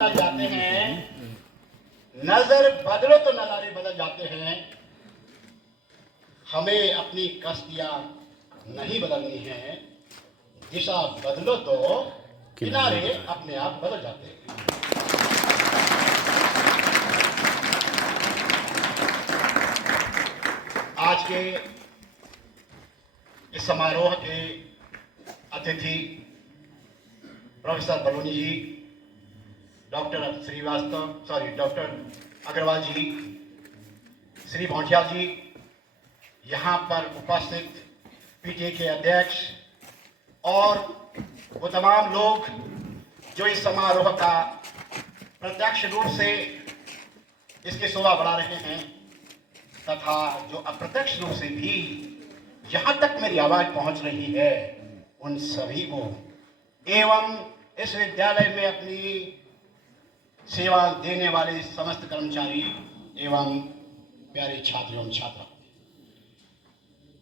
जाते हैं, नजर बदलो तो नजारे बदल जाते हैं। हमें अपनी कश्तियां नहीं बदलनी है, दिशा बदलो तो किनारे अपने आप बदल जाते हैं। आज के इस समारोह के अतिथि प्रोफेसर बलूनी जी, डॉक्टर अग्रवाल जी, श्री भौटिया जी, यहाँ पर उपस्थित पीटीए के अध्यक्ष और वो तमाम लोग जो इस समारोह का प्रत्यक्ष रूप से इसकी शोभा बढ़ा रहे हैं तथा जो अप्रत्यक्ष रूप से भी यहाँ तक मेरी आवाज पहुँच रही है, उन सभी को एवं इस विद्यालय में अपनी सेवा देने वाले समस्त कर्मचारी एवं प्यारे छात्र एवं छात्रा,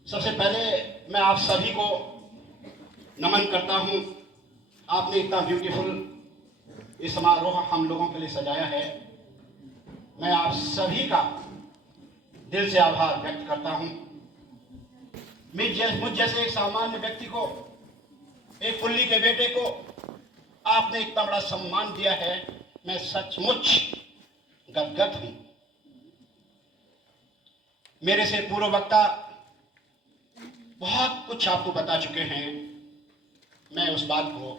सबसे पहले मैं आप सभी को नमन करता हूं। आपने इतना ब्यूटीफुल ये समारोह हम लोगों के लिए सजाया है। मैं आप सभी का दिल से आभार व्यक्त करता हूं। मुझ जैसे एक सामान्य व्यक्ति को, एक कुल्ली के बेटे को आपने इतना बड़ा सम्मान दिया है, मैं सचमुच गदगद हूं। मेरे से पूर्व वक्ता बहुत कुछ आपको बता चुके हैं, मैं उस बात को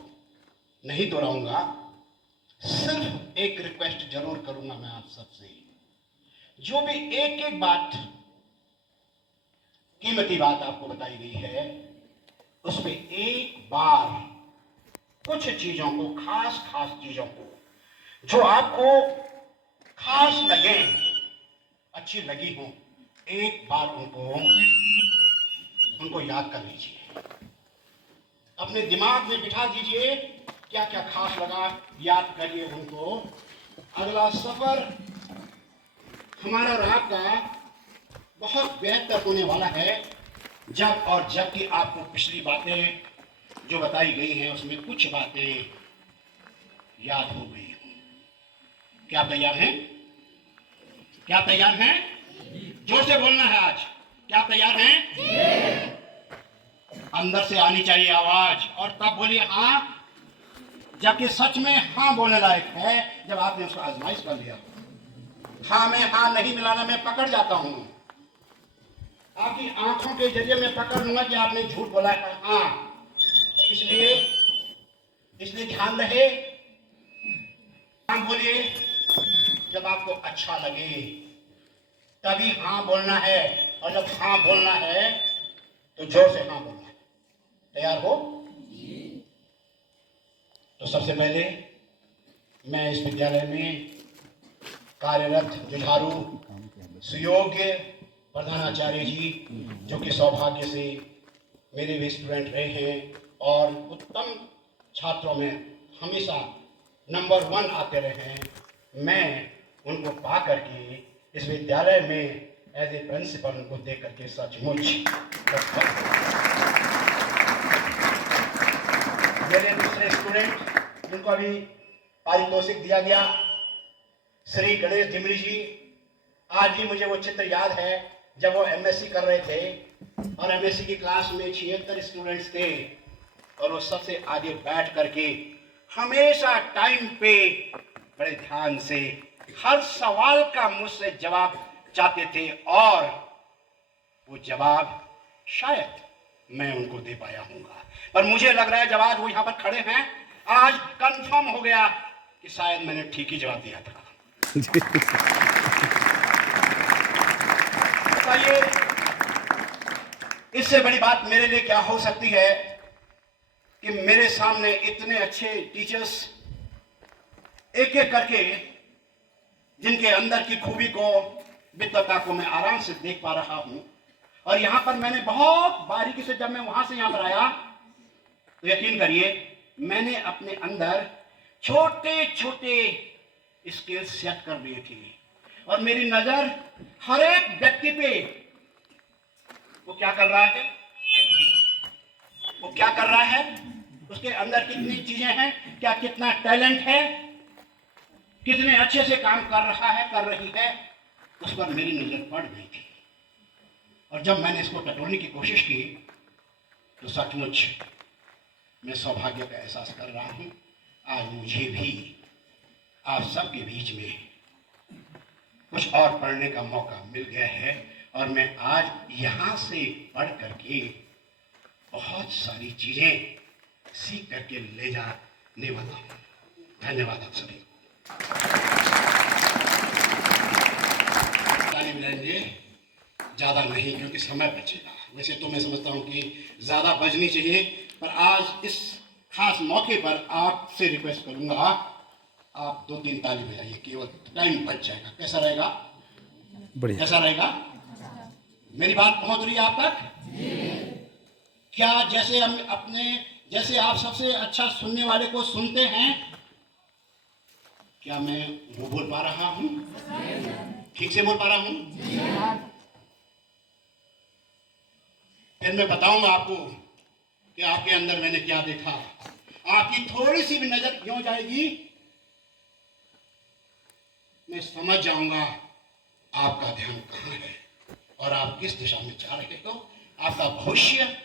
नहीं दोहराऊंगा। सिर्फ एक रिक्वेस्ट जरूर करूंगा मैं आप सबसे, जो भी एक एक बात, कीमती बात आपको बताई गई है, उसमें एक बार कुछ चीजों को, खास चीजों को जो आपको खास लगे, अच्छी लगी हो, एक बार उनको याद कर लीजिए, अपने दिमाग में बिठा दीजिए। क्या क्या खास लगा, याद करिए उनको। अगला सफर हमारा राह का बहुत बेहतर होने वाला है, जबकि आपको पिछली बातें जो बताई गई हैं उसमें कुछ बातें याद हो गई हो। क्या तैयार हैं? क्या तैयार हैं? जोर से बोलना है आज। क्या तैयार हैं? अंदर से आनी चाहिए आवाज, और तब बोलिए हाँ, जबकि सच में हाँ बोलने लायक है जब आपने उसको आजमाइश कर लिया। हाँ में हाँ नहीं मिलाना मैं पकड़ जाता हूं, आपकी आंखों के जरिए मैं पकड़ लूंगा कि आपने झूठ बोला है। हाँ, इसलिए ध्यान रहे, हाँ बोलिए जब आपको अच्छा लगे, तभी हाँ बोलना है, और जब हाँ बोलना है तो जोर से हाँ बोलना है। तैयार हो? तो सबसे पहले मैं इस विद्यालय में कार्यरत जुझारू सुयोग्य प्रधानाचार्य जी, जो कि सौभाग्य से मेरे भी स्टूडेंट रहे हैं और उत्तम छात्रों में हमेशा नंबर 1 आते रहे हैं, मैं उनको पा करके इस विद्यालय में एज ए प्रिंसिपल उनको देख करके सचमुच मेरे दूसरे स्टूडेंट जिनको अभी पारितोषिक दिया गया, श्री गणेश डिमरी जी, आज भी मुझे वो चित्र याद है जब वो एमएससी कर रहे थे और एमएससी की क्लास में 76 स्टूडेंट्स थे और वो सबसे आगे बैठ करके हमेशा टाइम पे बड़े ध्यान से हर सवाल का मुझसे जवाब चाहते थे, और वो जवाब शायद मैं उनको दे पाया हूँगा। पर मुझे लग रहा है जब आज वो यहाँ पर खड़े हैं, आज कंफर्म हो गया कि शायद मैंने ठीक ही जवाब दिया था। बताइए इससे बड़ी बात मेरे लिए क्या हो सकती है कि मेरे सामने इतने अच्छे टीचर्स एक एक करके, जिनके अंदर की खूबी को, विद्वता को मैं आराम से देख पा रहा हूं। और यहां पर मैंने बहुत बारीकी से, जब मैं वहां से यहां पर आया तो यकीन करिए मैंने अपने अंदर छोटे छोटे स्किल्स सेट कर लिए थे, और मेरी नजर हर एक व्यक्ति पे वो क्या कर रहा है, उसके अंदर कितनी चीजें हैं, क्या कितना टैलेंट है, कितने अच्छे से काम कर रहा है, कर रही है, उस पर मेरी नजर पड़ गई थी। और जब मैंने इसको टटोलने की कोशिश की तो सचमुच मैं सौभाग्य का एहसास कर रहा हूं। आज मुझे भी आप सबके बीच में कुछ और पढ़ने का मौका मिल गया है और मैं आज यहाँ से पढ़ करके बहुत सारी चीजें सीख करके ले जाने वाला हूँ। धन्यवाद आप सभी को। ताली मिलाएंगे, ज़्यादा नहीं क्योंकि समय बचेगा। वैसे तो मैं समझता हूँ कि ज़्यादा बजनी चाहिए, पर आज इस खास मौके पर आपसे रिक्वेस्ट करूँगा, आप 2-3 ताली बजाइए, केवल टाइम बच जाएगा। कैसा रहेगा? बढ़िया। कैसा रहेगा? मेरी बात पहुँच रही है आप तक? क्या जैसे हम जैसे आप सबसे अच्छा सुनने वाले को सुनते हैं, क्या मैं वो बोल पा रहा हूँ? ठीक से बोल पा रहा हूँ? फिर मैं बताऊंगा आपको कि आपके अंदर मैंने क्या देखा। आपकी थोड़ी सी भी नजर क्यों जाएगी, मैं समझ जाऊंगा आपका ध्यान कहाँ है और आप किस दिशा में जा रहे हो। आपका भविष्य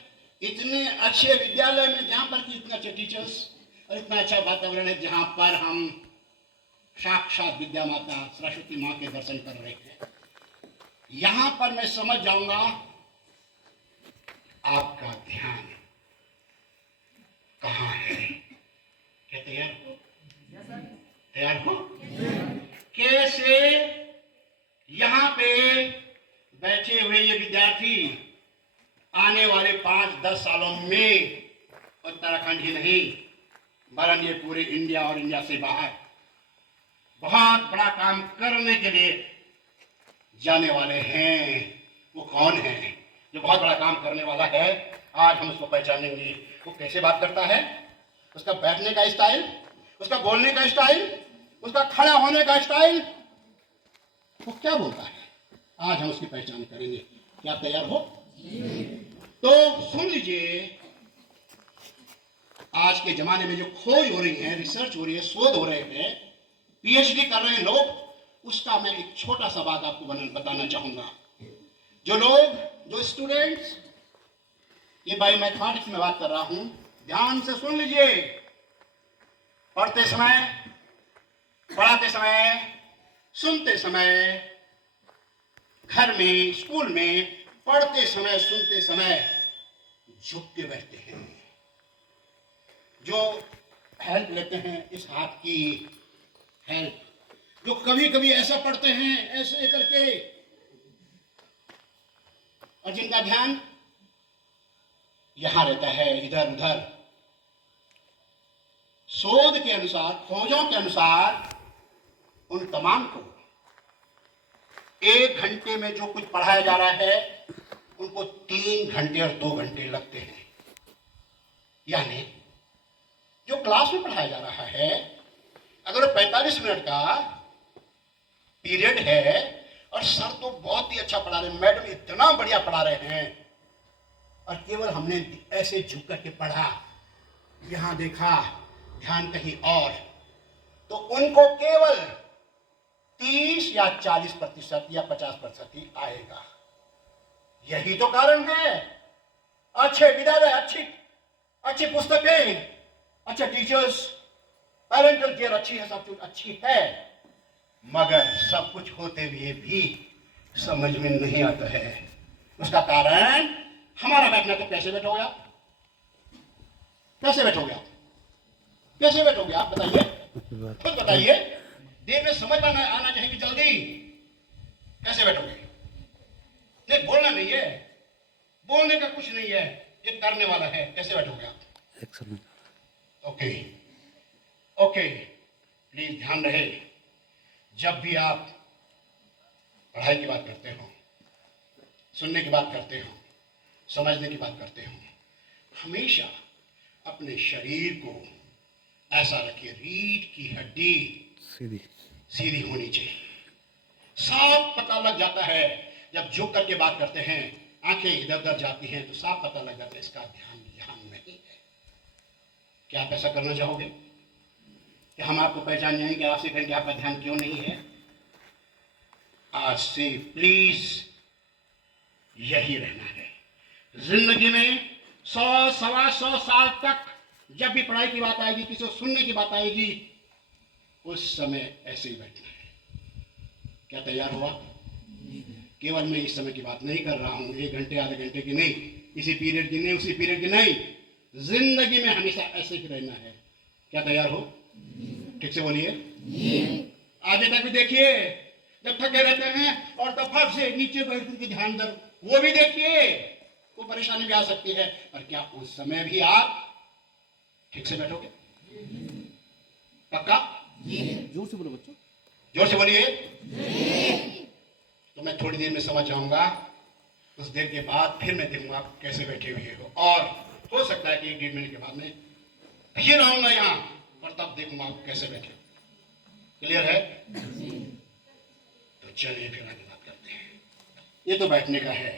इतने अच्छे विद्यालय में, जहां पर कि इतने अच्छे टीचर्स और इतना अच्छा वातावरण है, जहां पर हम साक्षात विद्या माता सरस्वती माँ के दर्शन कर रहे हैं, यहां पर मैं समझ जाऊंगा आपका ध्यान कहाँ है। क्या तैयार हो? तैयार हो? कैसे यहाँ पे बैठे हुए ये विद्यार्थी आने वाले 5-10 सालों में उत्तराखंड ही नहीं वरन ये पूरे इंडिया और इंडिया से बाहर बहुत बड़ा काम करने के लिए जाने वाले हैं। वो कौन है जो बहुत बड़ा काम करने वाला है? आज हम उसको पहचानेंगे। वो कैसे बात करता है, उसका बैठने का स्टाइल, उसका बोलने का स्टाइल, उसका खड़ा होने का स्टाइल, वो क्या बोलता है, आज हम उसकी पहचान करेंगे। क्या तैयार हो? तो सुन लीजिए, आज के जमाने में जो खोज हो रही है, रिसर्च हो रही है, शोध हो रहे हैं, पीएचडी कर रहे हैं लोग, उसका मैं एक छोटा सा बात आपको बताना चाहूंगा। जो स्टूडेंट्स, ये बायो मैथमेटिक्स में बात कर रहा हूं, ध्यान से सुन लीजिए। पढ़ते समय, पढ़ाते समय, सुनते समय, घर में, स्कूल में, पढ़ते समय, सुनते समय झुक के बैठते हैं। जो हेल्प लेते हैं, इस हाथ की हेल्प, जो कभी कभी ऐसा पढ़ते हैं ऐसे करके, और जिनका ध्यान यहां रहता है, इधर उधर। शोध के अनुसार, खोजों के अनुसार, उन तमाम को 1 घंटे में जो कुछ पढ़ाया जा रहा है, उनको 3 घंटे और 2 घंटे लगते हैं। यानी जो क्लास में पढ़ाया जा रहा है, अगर 45 मिनट का पीरियड है और सर तो बहुत ही अच्छा पढ़ा रहे हैं, मैडम इतना बढ़िया पढ़ा रहे हैं, और केवल हमने ऐसे झुक करके पढ़ा, यहां देखा, ध्यान कहीं और, तो उनको केवल 30 या 40% या 50% ही आएगा। यही तो कारण है अच्छे विद्यालय, अच्छी पुस्तकें, अच्छे टीचर्स, पेरेंटल केयर अच्छी है, सब कुछ अच्छी है, मगर सब कुछ होते हुए भी समझ में नहीं आता है। उसका कारण हमारा बैठना। तो कैसे बैठोगे आप? कैसे बैठोगे आप? कैसे बैठोगे आप? बताइए, खुद बताइए। देर में समझ में आना चाहिए कि जल्दी। कैसे बैठोगे? नहीं, बोलना नहीं है, बोलने का कुछ नहीं है, ये करने वाला है। कैसे बैठोगे आप? ओके ओके, प्लीज ध्यान रहे, जब भी आप पढ़ाई की बात करते हो, सुनने की बात करते हो, समझने की बात करते हो, हमेशा अपने शरीर को ऐसा रखिए, रीढ़ की हड्डी सीधी होनी चाहिए। साफ पता लग जाता है जब झुक करके बात करते हैं, आंखें इधर उधर जाती हैं, तो साफ पता लग जाता है इसका ध्यान यहाँ नहीं है। क्या आप ऐसा करना चाहोगे? कि हम आपको पहचान जाएंगे, आपसे कहेंगे आपका ध्यान क्यों नहीं है। आज से प्लीज यही रहना है। जिंदगी में 100 सवा 100 साल तक जब भी पढ़ाई की बात आएगी, किसी को सुनने की बात आएगी, उस समय ऐसे ही बैठना है। क्या तैयार हुआ? केवल मैं इस समय की बात नहीं कर रहा हूं, 1 घंटे आधे घंटे की नहीं, इसी पीरियड की नहीं, उसी पीरियड की नहीं, जिंदगी में हमेशा ऐसे ही रहना है। क्या तैयार हो? ठीक से बोलिए। आगे तक भी देखिए, जब थके रहते हैं और तब फट से नीचे बैठ के ध्यान दर, वो भी देखिए, वो परेशानी भी आ सकती है, पर क्या उस समय भी आप ठीक से बैठोगे? पक्का? जोर से बोलो बच्चों। जोर से बोलिए। तो मैं थोड़ी देर में समझ जाऊंगा, उस देर के बाद फिर मैं देखूंगा आप कैसे बैठे हुए हो, और हो सकता है कि 1-1.5 मिनट के बाद में फिर आऊंगा यहाँ, पर तब देखूंगा आप कैसे बैठे हो। क्लियर है? तो चलिए फिर आगे बात करते हैं। ये तो बैठने का है।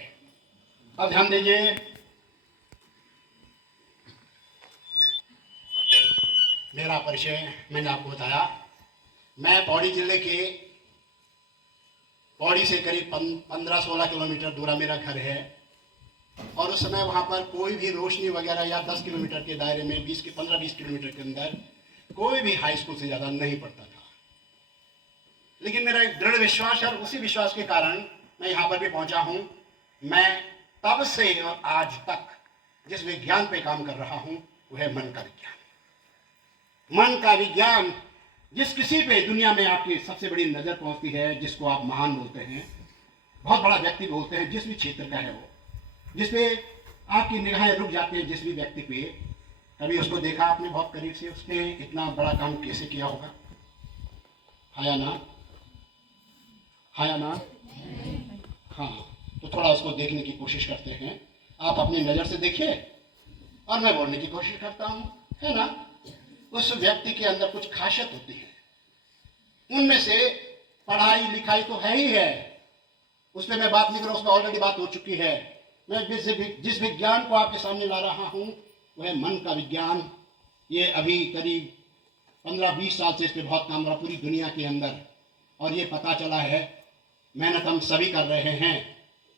अब ध्यान दीजिए, मेरा परिचय मैंने आपको बताया। मैं पौड़ी जिले के पौड़ी से करीब 15-16 किलोमीटर दूर मेरा घर है, और उस समय वहाँ पर कोई भी रोशनी वगैरह या 10 किलोमीटर के दायरे में 15-20 किलोमीटर के अंदर कोई भी हाई स्कूल से ज़्यादा नहीं पढ़ता था। लेकिन मेरा एक दृढ़ विश्वास है, और उसी विश्वास के कारण मैं यहाँ पर भी पहुँचा हूँ। मैं तब से और आज तक जिस विज्ञान पे काम कर रहा हूँ वो है मन का विज्ञान। मन का विज्ञान जिस किसी पे दुनिया में आपकी सबसे बड़ी नजर पहुंचती है, जिसको आप महान बोलते हैं, बहुत बड़ा व्यक्ति बोलते हैं, जिस भी क्षेत्र का है वो, जिसपे आपकी निगाहें रुक जाती हैं, जिस भी व्यक्ति पे, कभी उसको देखा आपने बहुत करीब से, उसने इतना बड़ा काम कैसे किया होगा? हाया ना? हाया ना? हाँ, तो थोड़ा उसको देखने की कोशिश करते हैं। आप अपनी नजर से देखिए और मैं बोलने की कोशिश करता हूँ, है ना? उस व्यक्ति के अंदर कुछ खासियत होती है। उनमें से पढ़ाई लिखाई तो है ही है, उस पर मैं बात नहीं कर रहा, उस पर ऑलरेडी बात हो चुकी है। मैं जिस विज्ञान को आपके सामने ला रहा हूं वह है मन का विज्ञान। ये अभी करीब 15-20 साल से इस पर बहुत काम हो रहा पूरी दुनिया के अंदर, और ये पता चला है, मेहनत हम सभी कर रहे हैं,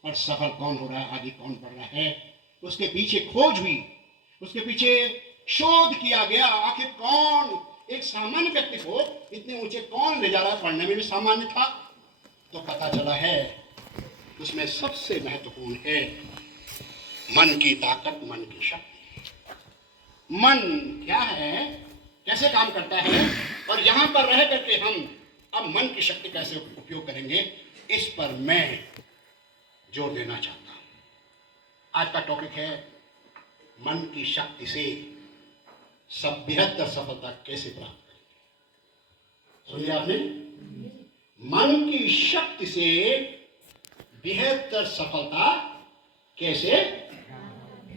और सफल कौन हो रहा है, आगे कौन बढ़ रहा है, उसके पीछे खोज हुई, उसके पीछे शोध किया गया। आखिर कौन एक सामान्य व्यक्ति को इतने ऊंचे कौन ले जा रहा है, पढ़ने में भी सामान्य था, तो पता चला है उसमें सबसे महत्वपूर्ण है मन की ताकत, मन की शक्ति। मन क्या है, कैसे काम करता है, और यहां पर रह करके हम अब मन की शक्ति कैसे उपयोग करेंगे, इस पर मैं जोर देना चाहता हूं। आज का टॉपिक है मन की शक्ति से बेहतर सफलता कैसे प्राप्त करेंगे। सुनिए आपने, मन की शक्ति से बेहतर सफलता कैसे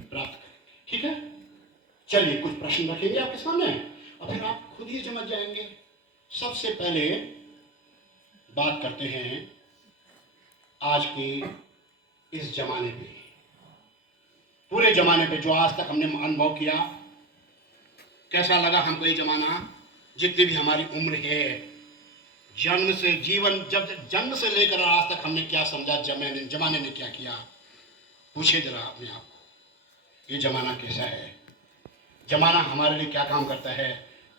प्राप्त करेंगे। ठीक है, चलिए कुछ प्रश्न रखेंगे आपके सामने और फिर आप खुद ही समझ जाएंगे। सबसे पहले बात करते हैं आज के इस जमाने पे, पूरे जमाने पे जो आज तक हमने अनुभव किया, कैसा लगा हमको ये जमाना। जितनी भी हमारी उम्र है, जन्म से जीवन, जब जन्म से लेकर आज तक हमने क्या समझा, जमाने ने क्या किया, पूछे जरा अपने आप को, ये जमाना कैसा है, जमाना हमारे लिए क्या काम करता है,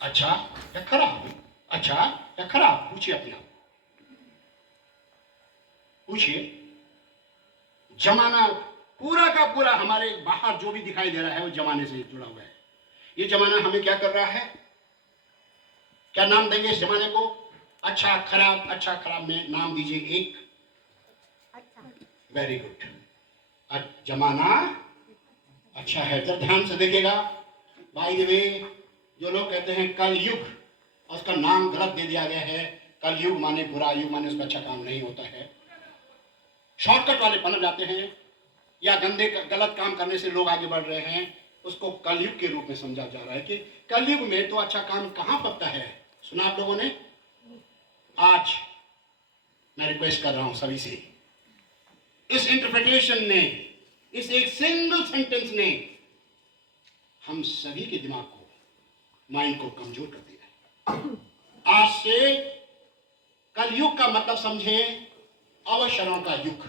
अच्छा या खराब, अच्छा या खराब, पूछिए अपने आप, पूछिए। जमाना पूरा का पूरा हमारे बाहर जो भी दिखाई दे रहा है वो जमाने से जुड़ा हुआ है। ये जमाना हमें क्या कर रहा है, क्या नाम देंगे इस जमाने को, अच्छा खराब। अच्छा खराब में नाम दीजिए एक। अच्छा। Very good. जमाना अच्छा है, जब ध्यान से देखिएगा। बाय द वे, जो लोग कहते हैं कल युग, उसका नाम गलत दे दिया गया है। कल युग माने बुरा, युग माने उसका अच्छा काम नहीं होता है। शॉर्टकट वाले पनप जाते हैं, या गंदे गलत काम करने से लोग आगे बढ़ रहे हैं, उसको कलयुग के रूप में समझा जा रहा है कि कलयुग में तो अच्छा काम कहां पड़ता है। सुना आप लोगों ने? आज मैं रिक्वेस्ट कर रहा हूं सभी से, इस इंटरप्रिटेशन ने, इस एक सिंगल सेंटेंस ने हम सभी के दिमाग को, माइंड को कमजोर कर दिया है। आज से कलयुग का मतलब समझे अवसरों का युग,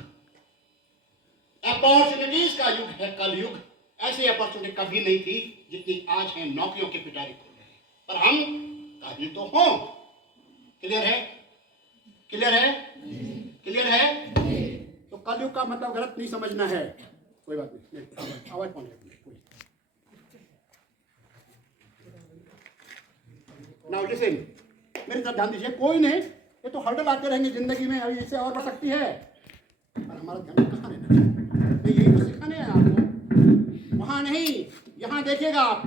अपॉर्चुनिटीज का युग है कलयुग। ऐसी अपॉर्चुनिटी कभी नहीं थी जितनी आज है, नौकरियों के पिटारे खोल रहे हैं, पर हम काबिल तो हों। क्लियर है? क्लियर है? क्लियर है? तो कलयुग का मतलब गलत नहीं समझना है। कोई बात नहीं, आवाज कौन है? नाउ लिसन, मेरे साथ ध्यान दीजिए। कोई नहीं, ये तो हर्डल आते रहेंगे जिंदगी में, अभी इससे और बढ़ सकती है, पर हमारा ध्यान कहाँ रहना है? यही तो सिखाने हैं आपको, वहां नहीं, यहां देखिएगा आप।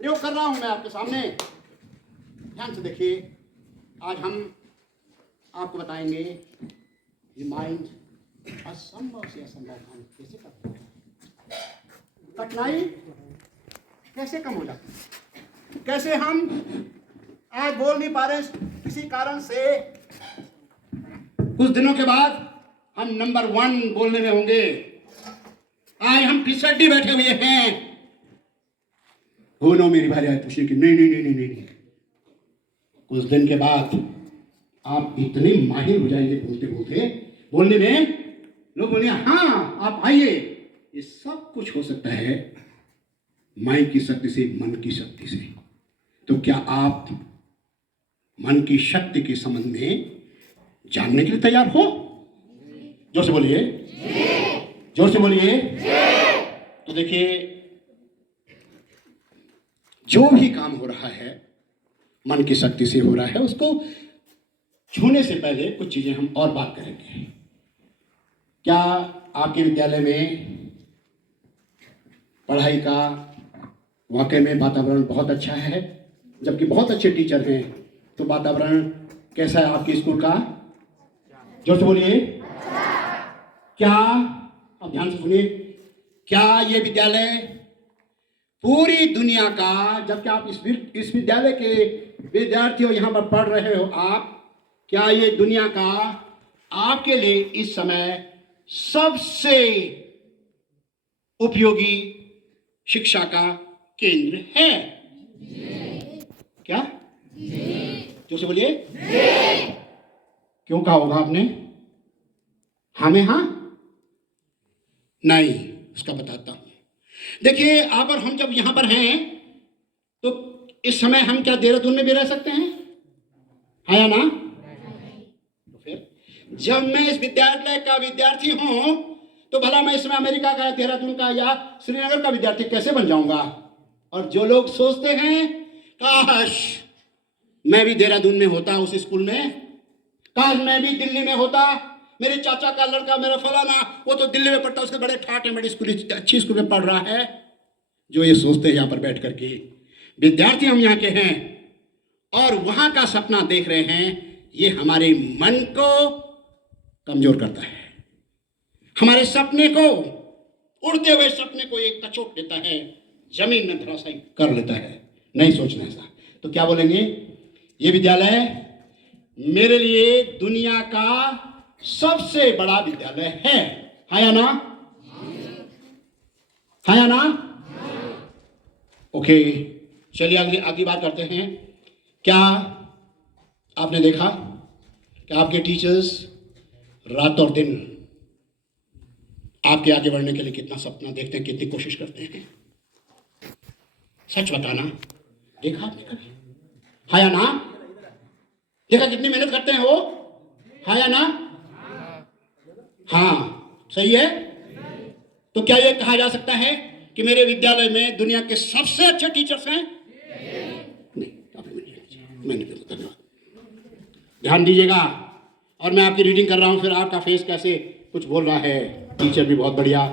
प्रयोग कर रहा हूं मैं आपके सामने, ध्यान से देखिए। आज हम आपको बताएंगे ये माइंड असंभव से असंभव काम कैसे करता है, कठिनाई कैसे कम हो जाती है, कैसे हम आज बोल नहीं पा रहे किसी कारण से, कुछ दिनों के बाद हम नंबर 1 बोलने में होंगे। आज हम फिसड्डी बैठे हुए हैं, हो नो मेरी भाई आज पूछे कि नहीं नहीं नहीं नहीं नहीं, कुछ दिन के बाद आप इतने माहिर हो जाएंगे बोलते बोलते, बोलने में लोग बोले हाँ आप आइए। ये सब कुछ हो सकता है माइंड की शक्ति से, मन की शक्ति से। तो क्या आप मन की शक्ति के संबंध में जानने के लिए तैयार हो? जोर से बोलिए, जोर से बोलिए। तो देखिए, जो भी काम हो रहा है मन की शक्ति से हो रहा है, उसको छूने से पहले कुछ चीजें हम और बात करेंगे। क्या आपके विद्यालय में पढ़ाई का वाकई में वातावरण बहुत अच्छा है? जबकि बहुत अच्छे टीचर हैं, तो वातावरण कैसा है आपके स्कूल का? जोर से बोलिए। क्या, अब ध्यान से सुनिए, क्या ये विद्यालय पूरी दुनिया का, जबकि आप इस विद्यालय के विद्यार्थी हो, यहां पर पढ़ रहे हो आप, क्या ये दुनिया का आपके लिए इस समय सबसे उपयोगी शिक्षा का केंद्र है? क्या? जो से बोलिए। क्यों कहा होगा आपने? हाँ में हाँ नहीं, उसका बताता हूं। देखिए, आप और हम जब यहां पर हैं, तो इस समय हम क्या देहरादून में भी रह सकते हैं? हाँ या ना? तो फिर जब मैं इस विद्यालय का विद्यार्थी हूं, तो भला मैं इसमें अमेरिका का, देहरादून का या श्रीनगर का विद्यार्थी कैसे बन जाऊंगा? और जो लोग सोचते हैं काश मैं भी देहरादून में होता उस स्कूल में, काश मैं भी दिल्ली में होता, मेरे चाचा का लड़का मेरा फलाना वो तो दिल्ली में पढ़ता, उसके बड़े ठाट है, बड़ी स्कूल, अच्छी स्कूल में पढ़ रहा है। जो ये सोचते हैं यहां पर बैठ करके, विद्यार्थी हम यहाँ के हैं और वहां का सपना देख रहे हैं, ये हमारे मन को कमजोर करता है, हमारे सपने को, उड़ते हुए सपने को एक कचोट देता है, जमीन में धराशायी कर लेता है। नहीं सोचना ऐसा। तो क्या बोलेंगे? ये विद्यालय मेरे लिए दुनिया का सबसे बड़ा विद्यालय है। हाँ या ना? हाँ या ना? ओके, चलिए अगली बात करते हैं। क्या आपने देखा कि आपके टीचर्स रात और दिन आपके आगे बढ़ने के लिए कितना सपना देखते हैं, कितनी कोशिश करते हैं? सच बताना, देखा आपने कभी? हाँ या ना? देखा कितनी मेहनत करते हैं वो? हाँ या ना? हाँ, सही है। तो क्या ये कहा जा सकता है कि मेरे विद्यालय में दुनिया के सबसे अच्छे टीचर्स हैं? नहीं, मैंने धन्यवाद, ध्यान दीजिएगा। और मैं आपकी रीडिंग कर रहा हूं, फिर आपका फेस कैसे कुछ बोल रहा है। टीचर भी बहुत बढ़िया।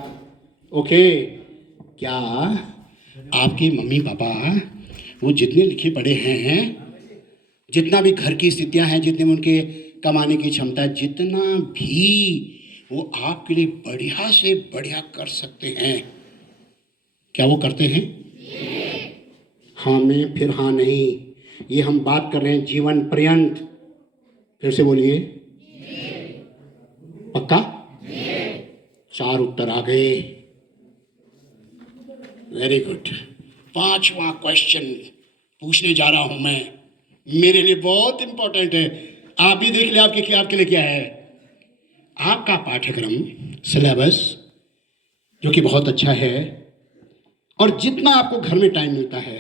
ओके, क्या आपके मम्मी पापा वो जितने लिखे पढ़े हैं, जितना भी घर की स्थितियां हैं, जितने में उनके कमाने की क्षमता है, जितना भी वो आपके लिए बढ़िया से बढ़िया कर सकते हैं, क्या वो करते हैं? हाँ में फिर हाँ नहीं, ये हम बात कर रहे हैं जीवन पर्यंत। फिर से बोलिए, पक्का? 4 उत्तर आ गए, वेरी गुड। 5वां क्वेश्चन पूछने जा रहा हूं मैं। मेरे लिए बहुत इंपॉर्टेंट है। आप भी देख ले आपके लिए क्या है। आपका पाठ्यक्रम सिलेबस जो कि बहुत अच्छा है, और जितना आपको घर में टाइम मिलता है,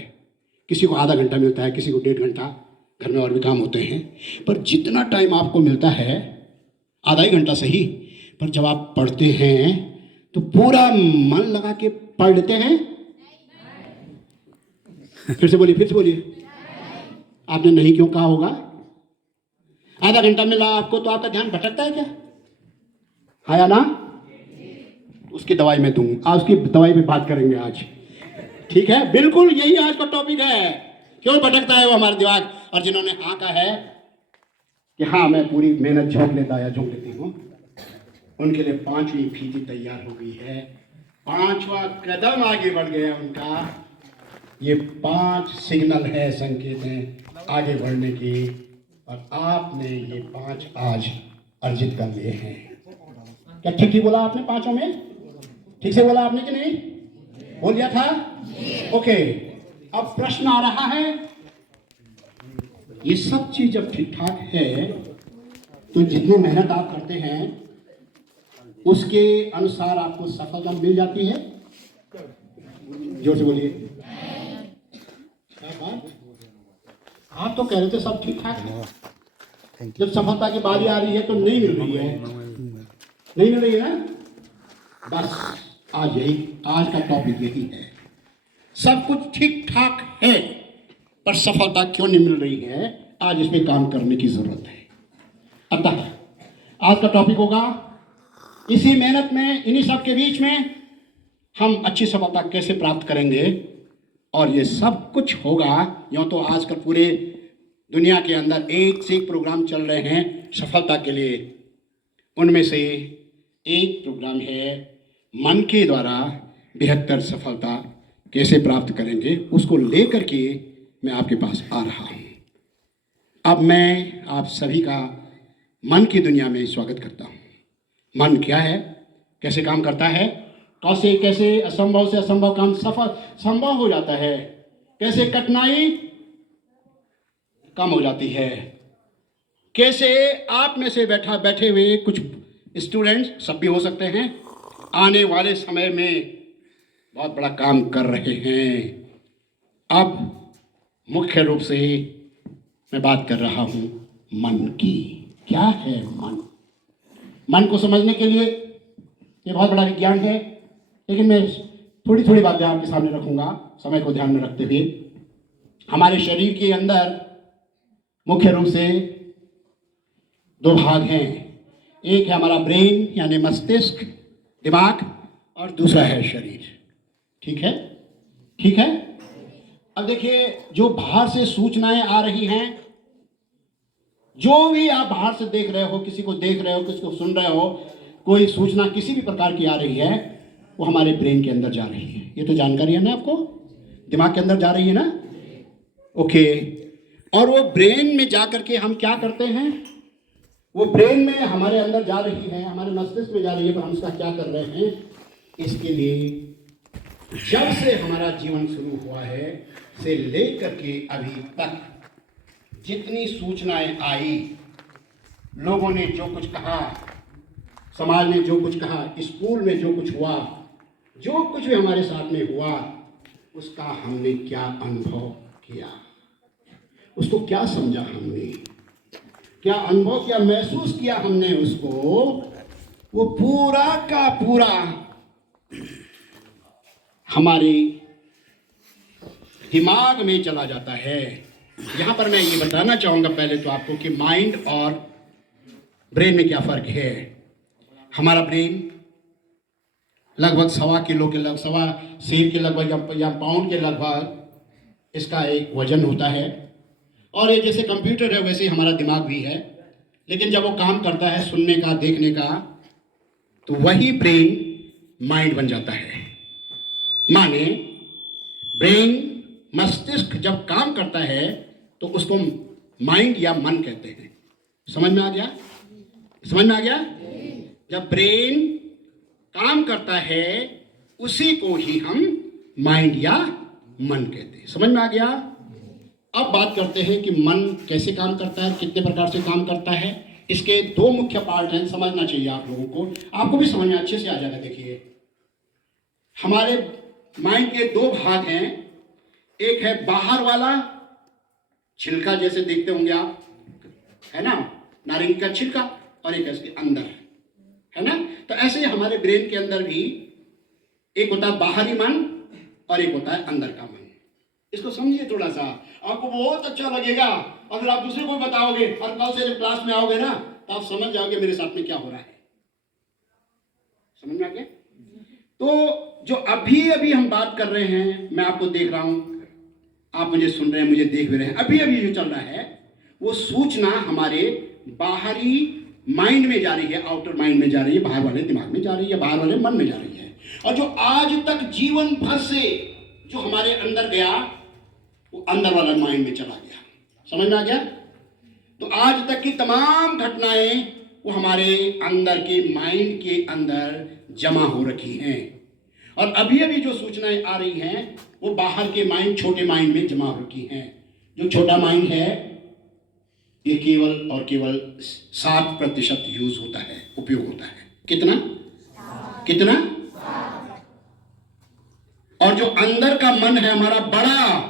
किसी को आधा घंटा मिलता है, किसी को 1.5 घंटा, घर में और भी काम होते हैं, पर जितना टाइम आपको मिलता है, आधा ही घंटा सही, पर जब आप पढ़ते हैं तो पूरा मन लगा के पढ़ लेते हैं। फिर से बोलिए। आपने नहीं क्यों कहा होगा? आधा घंटा मिला आपको तो आपका ध्यान भटकता है क्या? आया ना? उसकी दवाई मैं दूंगा, आज उसकी दवाई पे बात करेंगे आज, ठीक है? बिल्कुल यही आज का टॉपिक है, क्यों भटकता है वो हमारा दिमाग। और जिन्होंने हाँ कहा है कि हाँ मैं पूरी मेहनत झोंक लेती हूँ, उनके लिए 5वीं फीती तैयार हो गई है। 5वां कदम आगे बढ़ गया उनका। ये 5 सिग्नल है, संकेत हैं आगे बढ़ने की, और आपने ये 5 आज अर्जित कर लिए हैं। क्या ठीक बोला आपने? 5 में ठीक से बोला आपने कि नहीं? बोल दिया था? ओके। अब प्रश्न आ रहा है, ये सब चीज जब ठीक ठाक है तो जितनी मेहनत आप करते हैं उसके अनुसार आपको सफलता मिल जाती है? जोर से बोलिए। क्या बात? आप तो कह रहे थे सब ठीक ठाक है, जब सफलता की बारी आ रही है तो नहीं मिल रही है। नहीं मिल रही है ना? बस आज का टॉपिक यही है। सब कुछ ठीक ठाक है, पर सफलता क्यों नहीं मिल रही है? आज इस पे काम करने की जरूरत है। अतः आज का टॉपिक होगा, इसी मेहनत में, इन्हीं सब के बीच में हम अच्छी सफलता कैसे प्राप्त करेंगे। और ये सब कुछ होगा, यूँ तो आजकल पूरे दुनिया के अंदर एक से एक प्रोग्राम चल रहे हैं सफलता के लिए। उनमें से एक प्रोग्राम है, मन के द्वारा बेहतर सफलता कैसे प्राप्त करेंगे, उसको लेकर के मैं आपके पास आ रहा हूँ। अब मैं आप सभी का मन की दुनिया में स्वागत करता हूँ। मन क्या है, कैसे काम करता है, कैसे असंभव से असंभव काम संभव हो जाता है, कैसे कठिनाई कम हो जाती है, कैसे आप में से बैठे हुए कुछ स्टूडेंट्स, सब भी हो सकते हैं, आने वाले समय में बहुत बड़ा काम कर रहे हैं। अब मुख्य रूप से मैं बात कर रहा हूँ मन की। क्या है मन? मन को समझने के लिए ये बहुत बड़ा विज्ञान है, लेकिन मैं थोड़ी थोड़ी बातें आपके सामने रखूंगा समय को ध्यान में रखते हुए। हमारे शरीर के अंदर मुख्य रूप से 2 भाग हैं। एक है हमारा ब्रेन यानी मस्तिष्क, दिमाग, और दूसरा है शरीर। ठीक है? ठीक है। अब देखिए, जो बाहर से सूचनाएं आ रही हैं, जो भी आप बाहर से देख रहे हो, किसी को देख रहे हो, किसी को सुन रहे हो, कोई सूचना किसी भी प्रकार की आ रही है, वो हमारे ब्रेन के अंदर जा रही है। ये तो जानकारी है ना आपको? दिमाग के अंदर जा रही है ना? ओके। और वो ब्रेन में जा करके हम क्या करते हैं? वो ब्रेन में हमारे अंदर जा रही है, हमारे मस्तिष्क में जा रही है, पर हम उसका क्या कर रहे हैं? इसके लिए जब से हमारा जीवन शुरू हुआ है से लेकर के अभी तक जितनी सूचनाएं आई, लोगों ने जो कुछ कहा, समाज ने जो कुछ कहा, स्कूल में जो कुछ हुआ, जो कुछ भी हमारे साथ में हुआ, उसका हमने क्या अनुभव किया, उसको क्या समझा हमने, क्या अनुभव, क्या महसूस किया हमने उसको, वो पूरा का पूरा हमारे दिमाग में चला जाता है। यहाँ पर मैं ये बताना चाहूँगा पहले तो आपको कि माइंड और ब्रेन में क्या फ़र्क है। हमारा ब्रेन लगभग 1.25 किलो के लगभग, 1.25 सेर के लगभग या पाउंड के लगभग इसका एक वजन होता है। और ये जैसे कंप्यूटर है वैसे ही हमारा दिमाग भी है, लेकिन जब वो काम करता है सुनने का, देखने का, तो वही ब्रेन माइंड बन जाता है। माने ब्रेन, मस्तिष्क जब काम करता है तो उसको माइंड या मन कहते हैं। समझ में आ गया? समझ में आ गया? जब ब्रेन काम करता है उसी को ही हम माइंड या मन कहते हैं। समझ में आ गया? अब बात करते हैं कि मन कैसे काम करता है, कितने प्रकार से काम करता है। इसके दो मुख्य पार्ट हैं, समझना चाहिए आप लोगों को, आपको भी समझ में अच्छे से आ जाएगा। देखिए, हमारे माइंड के दो भाग हैं, एक है बाहर वाला छिलका, जैसे देखते होंगे आप, है ना, नारंगी का छिलका, और एक है इसके अंदर, है ना। तो ऐसे ही हमारे ब्रेन के अंदर भी एक होता है बाहरी मन और एक होता है अंदर का मन। इसको समझिए थोड़ा सा, आपको बहुत अच्छा लगेगा। अगर आप दूसरे को बताओगे और कल से जब क्लास में आओगे ना, तो आप समझ जाओगे मेरे साथ में क्या हो रहा है। समझ में आ गया? तो जो अभी अभी हम बात कर रहे हैं, मैं आपको देख रहा हूं, आप मुझे सुन रहे हैं, मुझे देख भी रहे हैं, अभी अभी जो चल रहा है वो सूचना हमारे बाहरी माइंड में जा रही है, आउटर माइंड में जा रही है, बाहर वाले दिमाग में जा रही है, बाहर वाले मन में जा रही है। और जो आज तक जीवन भर से जो हमारे अंदर गया, वो अंदर वाला माइंड में चला गया। समझ में आ गया? तो आज तक की तमाम घटनाएं वो हमारे अंदर के माइंड के अंदर जमा हो रखी हैं, और अभी अभी जो सूचनाएं आ रही हैं वो बाहर के माइंड, छोटे माइंड में जमा हो रखी हैं। जो छोटा माइंड है ये केवल और केवल 7% यूज होता है, उपयोग होता है। कितना कितना? और जो अंदर का मन है हमारा बड़ा,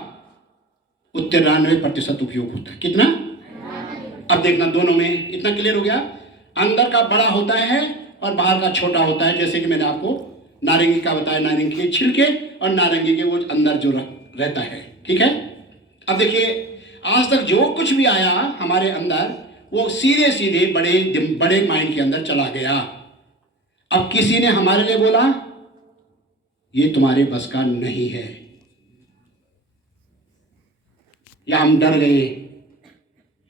वो 93% उपयोग होता है। कितना? अब देखना, दोनों में इतना क्लियर हो गया। अंदर का बड़ा होता है और बाहर का छोटा होता है। जैसे कि मैंने आपको नारंगी का बताया, नारंगी के छिलके और नारंगी के वो अंदर जो रहता है। ठीक है? अब देखिए, आज तक जो कुछ भी आया हमारे अंदर, वो सीधे सीधे बड़े माइंड के अंदर चला गया। अब किसी ने हमारे लिए बोला ये तुम्हारे बस का नहीं है, या हम डर गए,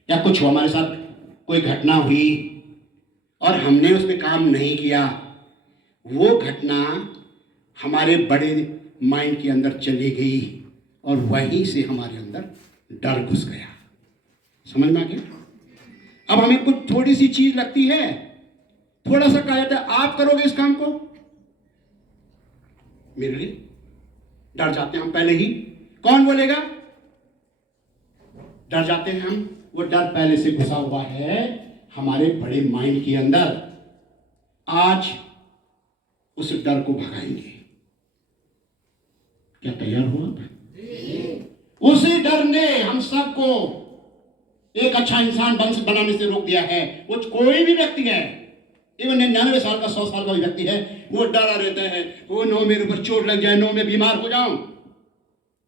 या कुछ हमारे साथ कोई घटना हुई और हमने उस पर काम नहीं किया, वो घटना हमारे बड़े माइंड के अंदर चली गई और वहीं से हमारे अंदर डर घुस गया। समझ में आ गया? अब हमें कुछ थोड़ी सी चीज लगती है, थोड़ा सा कहा जाता है आप करोगे इस काम को, मेरे लिए डर जाते हैं हम पहले ही। कौन बोलेगा? डर जाते हैं हम। वो डर पहले से घुसा हुआ है हमारे बड़े माइंड के अंदर। आज उस डर को भगाएंगे। क्या तैयार हुआ? उसी डर ने हम सबको एक अच्छा इंसान बनाने से रोक दिया है। वो कोई भी व्यक्ति है, इवन 99 साल का, 100 साल का व्यक्ति है, वो डरा रहता है, वो नो मेरे ऊपर चोट लग जाए, नो मैं बीमार हो जाऊं।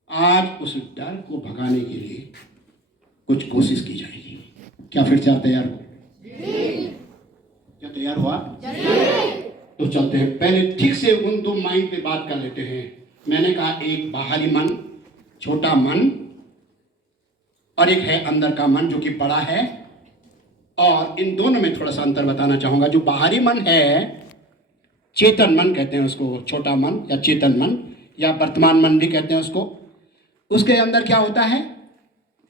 आज उस डर को भगाने के लिए कुछ कोशिश की जाएगी। क्या फिर से आप तैयार हो? क्या तैयार हुआ? तो चलते हैं, पहले ठीक से उन दो माइंड पे बात कर लेते हैं। मैंने कहा एक बाहरी मन, छोटा मन, और एक है अंदर का मन जो कि बड़ा है। और इन दोनों में थोड़ा सा अंतर बताना चाहूंगा। जो बाहरी मन है, चेतन मन कहते हैं उसको, छोटा मन या चेतन मन या वर्तमान मन भी कहते हैं उसको। उसके अंदर क्या होता है?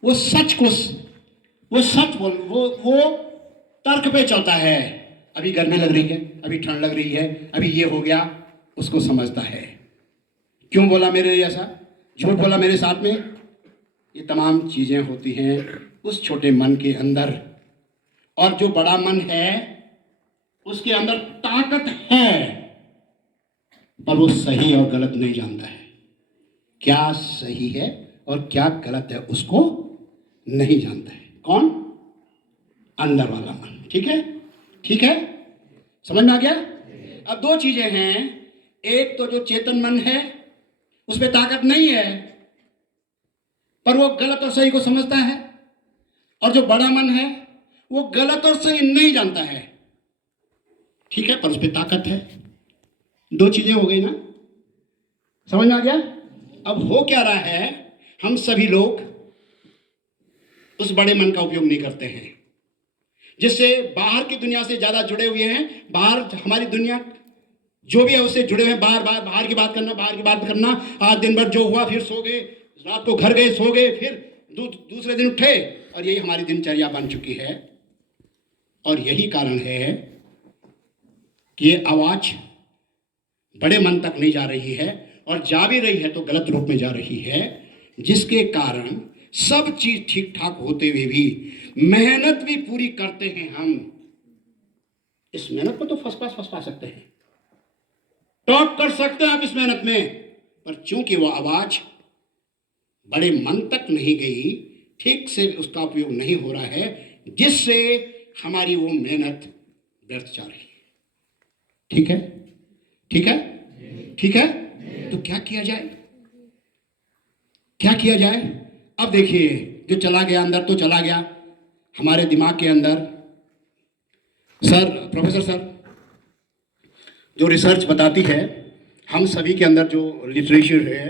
वो सच बोल, वो तर्क पे चलता है। अभी गर्मी लग रही है, अभी ठंड लग रही है, अभी ये हो गया, उसको समझता है। क्यों बोला मेरे ऐसा, झूठ बोला मेरे साथ में, ये तमाम चीजें होती हैं उस छोटे मन के अंदर। और जो बड़ा मन है उसके अंदर ताकत है, पर वो सही और गलत नहीं जानता है। क्या सही है और क्या गलत है उसको नहीं जानता है। कौन? अंदर वाला मन। ठीक है? ठीक है, समझ में आ गया? अब दो चीजें हैं, एक तो जो चेतन मन है उसमें ताकत नहीं है, पर वो गलत और सही को समझता है। और जो बड़ा मन है वो गलत और सही नहीं जानता है, ठीक है, पर उस पर ताकत है। दो चीजें हो गई ना? समझ में आ गया? अब हो क्या रहा है, हम सभी लोग उस बड़े मन का उपयोग नहीं करते हैं, जिससे बाहर की दुनिया से ज्यादा जुड़े हुए हैं। बाहर हमारी दुनिया जो भी है उससे जुड़े हुए, बार बार बाहर की बात करना, बाहर की बात करना। आज दिन भर जो हुआ, फिर सो गए, रात को घर गए, सो गए, फिर दूसरे दिन उठे, और यही हमारी दिनचर्या बन चुकी है। और यही कारण है कि ये आवाज बड़े मन तक नहीं जा रही है, और जा भी रही है तो गलत रूप में जा रही है, जिसके कारण सब चीज ठीक ठाक होते हुए भी मेहनत भी पूरी करते हैं हम, इस मेहनत को तो फर्स्ट क्लास पा सकते हैं, टॉप कर सकते हैं आप इस मेहनत में, पर चूंकि वो आवाज बड़े मन तक नहीं गई, ठीक से उसका उपयोग नहीं हो रहा है, जिससे हमारी वो मेहनत व्यर्थ जा रही है। ठीक है, ठीक है, ठीक है। तो क्या किया जाए, क्या किया जाए? अब देखिए, जो चला गया अंदर तो चला गया हमारे दिमाग के अंदर। सर, प्रोफेसर सर, जो रिसर्च बताती है हम सभी के अंदर जो लिटरेचर है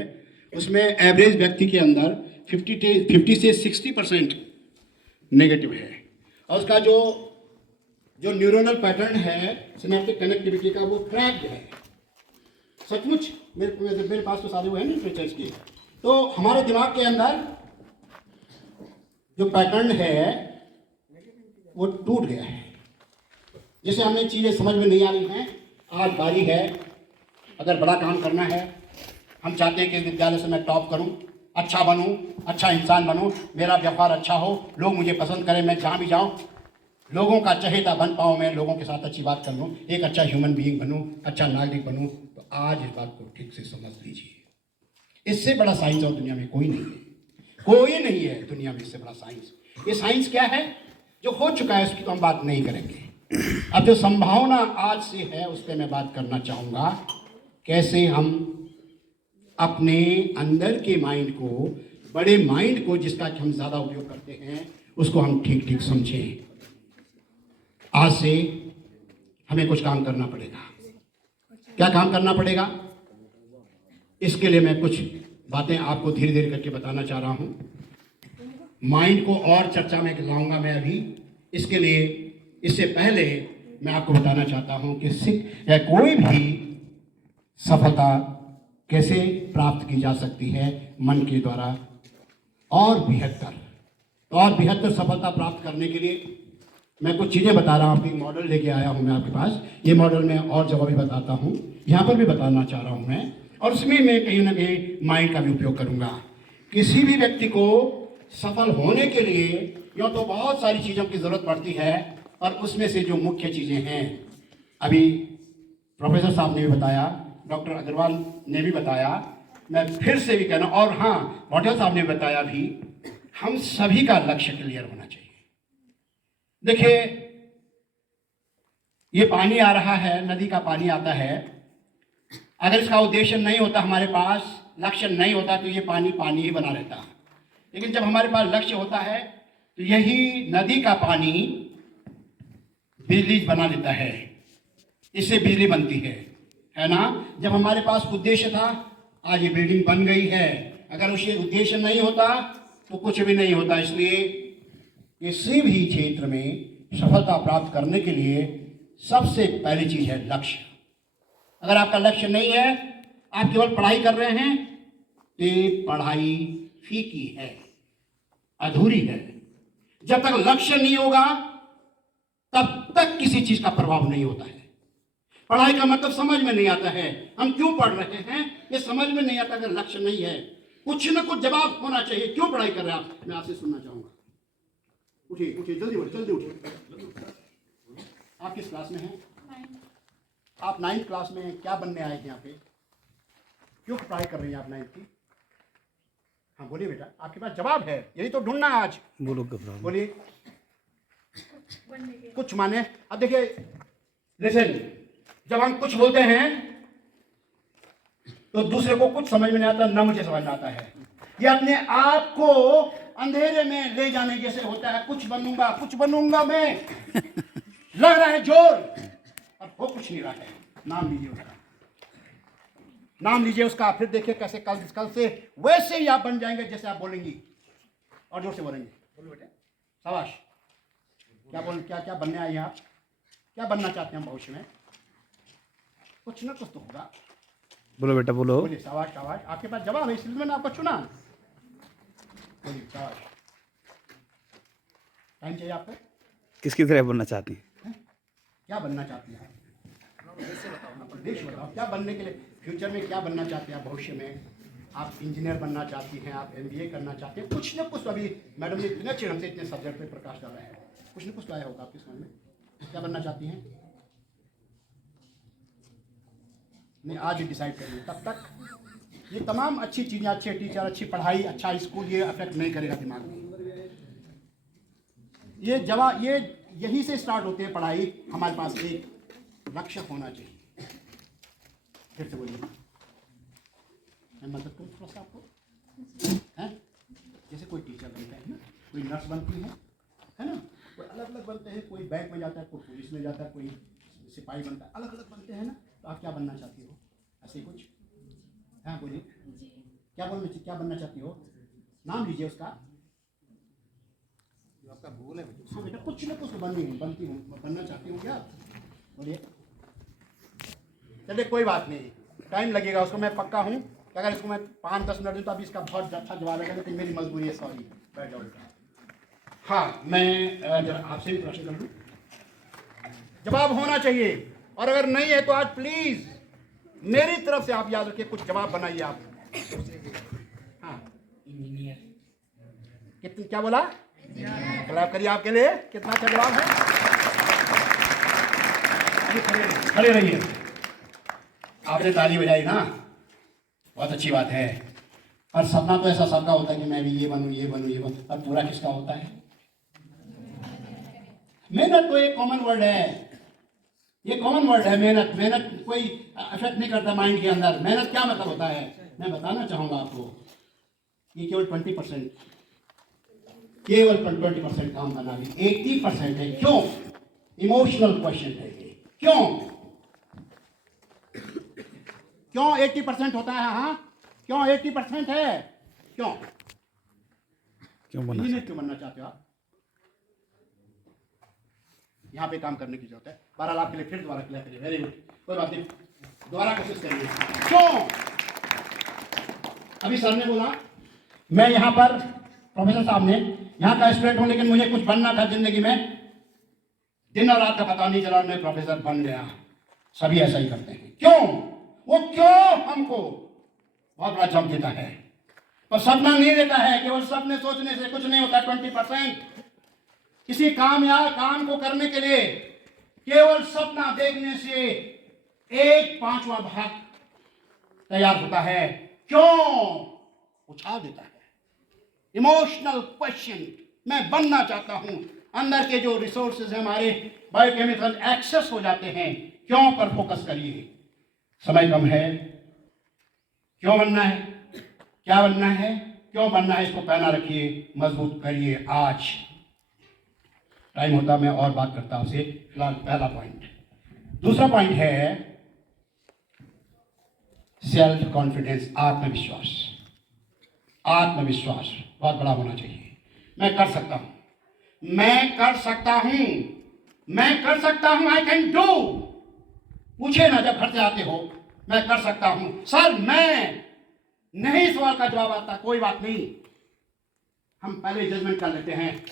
उसमें एवरेज व्यक्ति के अंदर 50 से 60% नेगेटिव है, और उसका जो जो न्यूरोनल पैटर्न है सिनेप्टिक कनेक्टिविटी का वो क्रैक्ड है। सचमुच मेरे पास तो सारे वो है ना लिटरेचर्स की। तो हमारे दिमाग के अंदर जो पैटर्न है वो टूट गया है, जिसे हमें चीज़ें समझ में नहीं आ रही हैं। आज बारी है, अगर बड़ा काम करना है, हम चाहते हैं कि विद्यालय से मैं टॉप करूं, अच्छा बनूं, अच्छा इंसान बनूं, मेरा व्यवहार अच्छा हो, लोग मुझे पसंद करें, मैं जहाँ भी जाऊं लोगों का चहेता बन पाऊं, मैं लोगों के साथ अच्छी बात कर लूं, एक अच्छा ह्यूमन बीइंग बनूं, अच्छा नागरिक बनूं। तो आज इस बात को ठीक से समझ लीजिए, इससे बड़ा साइंस और दुनिया में कोई नहीं है, कोई नहीं है दुनिया में इससे बड़ा साइंस। ये साइंस क्या है? जो हो चुका है उसकी तो हम बात नहीं करेंगे। अब जो संभावना आज से है उस पर मैं बात करना चाहूँगा, कैसे हम अपने अंदर के माइंड को, बड़े माइंड को जिसका कि हम ज़्यादा उपयोग करते हैं, उसको हम ठीक ठीक समझें। आज से हमें कुछ काम करना पड़ेगा। क्या काम करना पड़ेगा? इसके लिए मैं कुछ बातें आपको धीरे धीरे करके बताना चाह रहा हूँ। माइंड को और चर्चा में लाऊंगा मैं अभी। इसके लिए, इससे पहले मैं आपको बताना चाहता हूँ कि कोई भी सफलता कैसे प्राप्त की जा सकती है मन के द्वारा, और बेहतर सफलता प्राप्त करने के लिए मैं कुछ चीज़ें बता रहा हूँ। एक मॉडल लेके आया हूँ मैं आपके पास। ये मॉडल मैं और जगह भी बताता हूँ, यहाँ पर भी बताना चाह रहा हूँ मैं, और उसमें मैं कहीं ना कहीं माइंड का भी उपयोग करूँगा। किसी भी व्यक्ति को सफल होने के लिए यूँ तो बहुत सारी चीज़ों की ज़रूरत पड़ती है, और उसमें से जो मुख्य चीज़ें हैं अभी प्रोफेसर साहब ने भी बताया, डॉक्टर अग्रवाल ने भी बताया, मैं फिर से भी कहना, और हाँ पटेल साहब ने बताया भी, हम सभी का लक्ष्य क्लियर होना चाहिए। देखिए, ये पानी आ रहा है, नदी का पानी आता है, अगर इसका उद्देश्य नहीं होता, हमारे पास लक्ष्य नहीं होता, तो ये पानी पानी ही बना रहता। लेकिन जब हमारे पास लक्ष्य होता है तो यही नदी का पानी बिजली बना लेता है, इससे बिजली बनती है ना। जब हमारे पास उद्देश्य था, आज ये बिल्डिंग बन गई है। अगर उसे उद्देश्य नहीं होता तो कुछ भी नहीं होता। इसलिए किसी भी क्षेत्र में सफलता प्राप्त करने के लिए सबसे पहली चीज है लक्ष्य। अगर आपका लक्ष्य नहीं है, आप केवल पढ़ाई कर रहे हैं, तो पढ़ाई फीकी है, अधूरी है। जब तक लक्ष्य नहीं होगा तब तक किसी चीज का प्रभाव नहीं होता है। पढ़ाई का मतलब समझ में नहीं आता है, हम क्यों पढ़ रहे हैं ये समझ में नहीं आता। अगर लक्ष्य नहीं है, कुछ न कुछ जवाब होना चाहिए, क्यों पढ़ाई कर रहे हैं आप, मैं आपसे सुनना चाहूंगा। उठिए उठिए, जल्दी उठिए। आप किस क्लास में हैं? आप 9th क्लास में। क्या बनने आए थे यहाँ पे? क्यों पढ़ाई कर रही हैं आप 9th की? हाँ बोलिए बेटा, आपके पास जवाब है, यही तो ढूंढना आज। बोलिए कुछ माने। अब देखिए, लिसन, जब हम कुछ बोलते हैं तो दूसरे को कुछ समझ में नहीं आता, ना मुझे समझ में आता है। ये अपने आप को अंधेरे में ले जाने जैसे होता है। कुछ बनूंगा मैं लग रहा है जोर, अब वो कुछ नहीं रहा है। नाम लीजिए उसका, नाम लीजिए उसका, फिर देखिए कैसे कल से वैसे ही आप बन जाएंगे जैसे आप बोलेंगी, और जोर से बोलेंगे। बोलो बेटा, शाबाश। क्या बनने आए हैं आप? क्या बनना चाहते हैं भविष्य में? कुछ ना कुछ तो होगा। बोलो बेटा, बोलो। बोलिए शाबाश। आपके पास जवाब है, इसलिए मैंने आपको चुना। बोलिए शाबाश। टाइम चाहिए आपको? किसकी तरह बनना चाहती हैं? क्या बनना चाहती हैं? उद्देश्य बताओ, क्या बनने के लिए फ्यूचर में क्या बनना चाहते हैं आप भविष्य में? आप इंजीनियर बनना चाहती हैं, आप एमबीए करना चाहते हैं, कुछ ना कुछ तो अभी मैडम ने इतने अच्छे ढंग से इतने सब्जेक्ट पे प्रकाश डाला है, कुछ ना कुछ तो आया होगा आपके समझ में। क्या बनना चाहती हैं? नहीं, आज ही डिसाइड करिए। तब तक ये तमाम अच्छी चीज़ें, अच्छे टीचर, अच्छी पढ़ाई, अच्छा स्कूल, ये अफेक्ट नहीं करेगा दिमाग में। ये यहीं से स्टार्ट होती है पढ़ाई। हमारे पास एक लक्ष्य होना चाहिए। फिर से बोलिए, मैं मदद करूँ थोड़ा सा आपको, हैं? जैसे कोई टीचर बनता है ना, कोई नर्स बनती है ना, कोई अलग अलग बनते हैं, कोई बैंक में जाता है, कोई पुलिस में जाता है, कोई सिपाही बनता है, अलग अलग बनते हैं ना। तो आप क्या बनना चाहती हो? ऐसे ही कुछ? हाँ बोलिए, क्या बनना चाहती हो? नाम लीजिए उसका। आपका भूल है बेटा। हाँ बेटा, कुछ ना कुछ बनना चाहती हूँ क्या? बोलिए। चलिए कोई बात नहीं, टाइम लगेगा उसको, मैं पक्का हूँ कि अगर इसको मैं 5-10 मिनट दूँ तो अभी इसका बहुत अच्छा जवाब है, लेकिन मेरी मजबूरी है, सॉरी, बैठ जाओ। हाँ, मैं जरा आपसे भी प्रश्न कर लूँ, जवाब होना चाहिए, और अगर नहीं है तो आज प्लीज मेरी तरफ से आप याद रखिए, कुछ जवाब बनाइए आप। हाँ, इंजीनियर। कितने, क्या बोला? क्लैप करिए आपके लिए, कितना अच्छा जवाब है। खड़े रहिए। आपने ताली बजाई ना, बहुत अच्छी बात है। और सपना तो ऐसा सबका होता है कि मैं भी ये बनूं, ये बनूं, ये बनूं, और पूरा किसका होता है? मेहनत तो एक कॉमन वर्ड है, ये कॉमन वर्ड है मेहनत। मेहनत कोई अफेक्ट नहीं करता माइंड के अंदर। मेहनत क्या मतलब होता है, मैं बताना चाहूंगा आपको। ये केवल 20%, केवल 20% काम करना भी 80% है। क्यों? इमोशनल क्वेश्चन है ये। क्यों 80% होता है? हाँ, क्यों 80% है? क्यों बनना चाहते हो आप? यहाँ पे काम करने की जरूरत है। बहरहाल आपके लिए फिर दोबारा क्लियर करिए। वेरी गुड, कोई बात नहीं, दोबारा कोशिश करिए। क्यों? अभी सर ने बोला, मैं यहाँ पर प्रोफेसर साहब ने यहाँ का स्टूडेंट हूँ, लेकिन मुझे कुछ बनना था जिंदगी में, दिन और रात का पता नहीं चला, मैं प्रोफेसर बन गया। सभी ऐसा ही करते हैं। क्यों? वो क्यों हमको बहुत बड़ा जम देता है, पर सपना नहीं देता है। केवल सपने सोचने से कुछ नहीं होता। 20% किसी काम को करने के लिए केवल सपना देखने से 1/5वां भाग तैयार होता है। क्यों? उछाल देता है। इमोशनल क्वेश्चन, मैं बनना चाहता हूं। अंदर के जो रिसोर्सेज हैं हमारे, बायोकेमिकल एक्सेस हो जाते हैं। क्यों पर फोकस करिए। समय कम है। क्यों बनना है, क्या बनना है, क्यों बनना है, इसको पहना रखिए, मजबूत करिए। आज टाइम होता मैं और बात करता हूं से, फिलहाल पहला पॉइंट। दूसरा पॉइंट है सेल्फ कॉन्फिडेंस, आत्मविश्वास। आत्मविश्वास बहुत बड़ा होना चाहिए। मैं कर सकता हूं, मैं कर सकता हूं, मैं कर सकता हूं, आई कैन डू। पूछे ना जब घर से आते हो, मैं कर सकता हूं। सर मैं नहीं, सवाल का जवाब आता, कोई बात नहीं, हम पहले जजमेंट कर लेते हैं।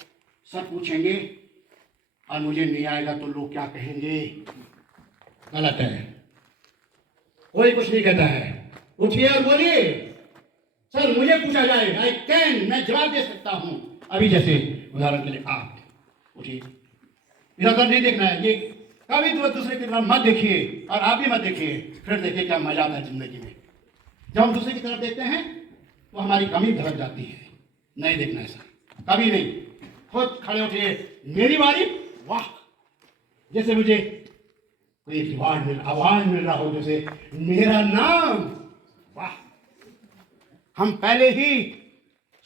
सर पूछेंगे और मुझे नहीं आएगा तो लोग क्या कहेंगे? गलत है, कोई कुछ नहीं कहता है। उठिए और बोलिए, सर मुझे पूछा जाए, आई कैन, मैं जवाब दे सकता हूं। अभी जैसे उदाहरण के लिए आप उठिए, इधर उधर नहीं देखना है, ये कभी दूसरे की तरफ मत देखिए, और आप भी मत देखिए। फिर देखिए क्या मजा आता है जिंदगी में। जब हम दूसरे की तरफ देखते हैं तो हमारी कमी झलक जाती है। नहीं देखना ऐसा, कभी नहीं। खुद खड़े उठिए, मेरी बारी, वाह, जैसे मुझे कोई रिवार्ड अवार्ड मिल रहा हो, जैसे मेरा नाम, वाह। हम पहले ही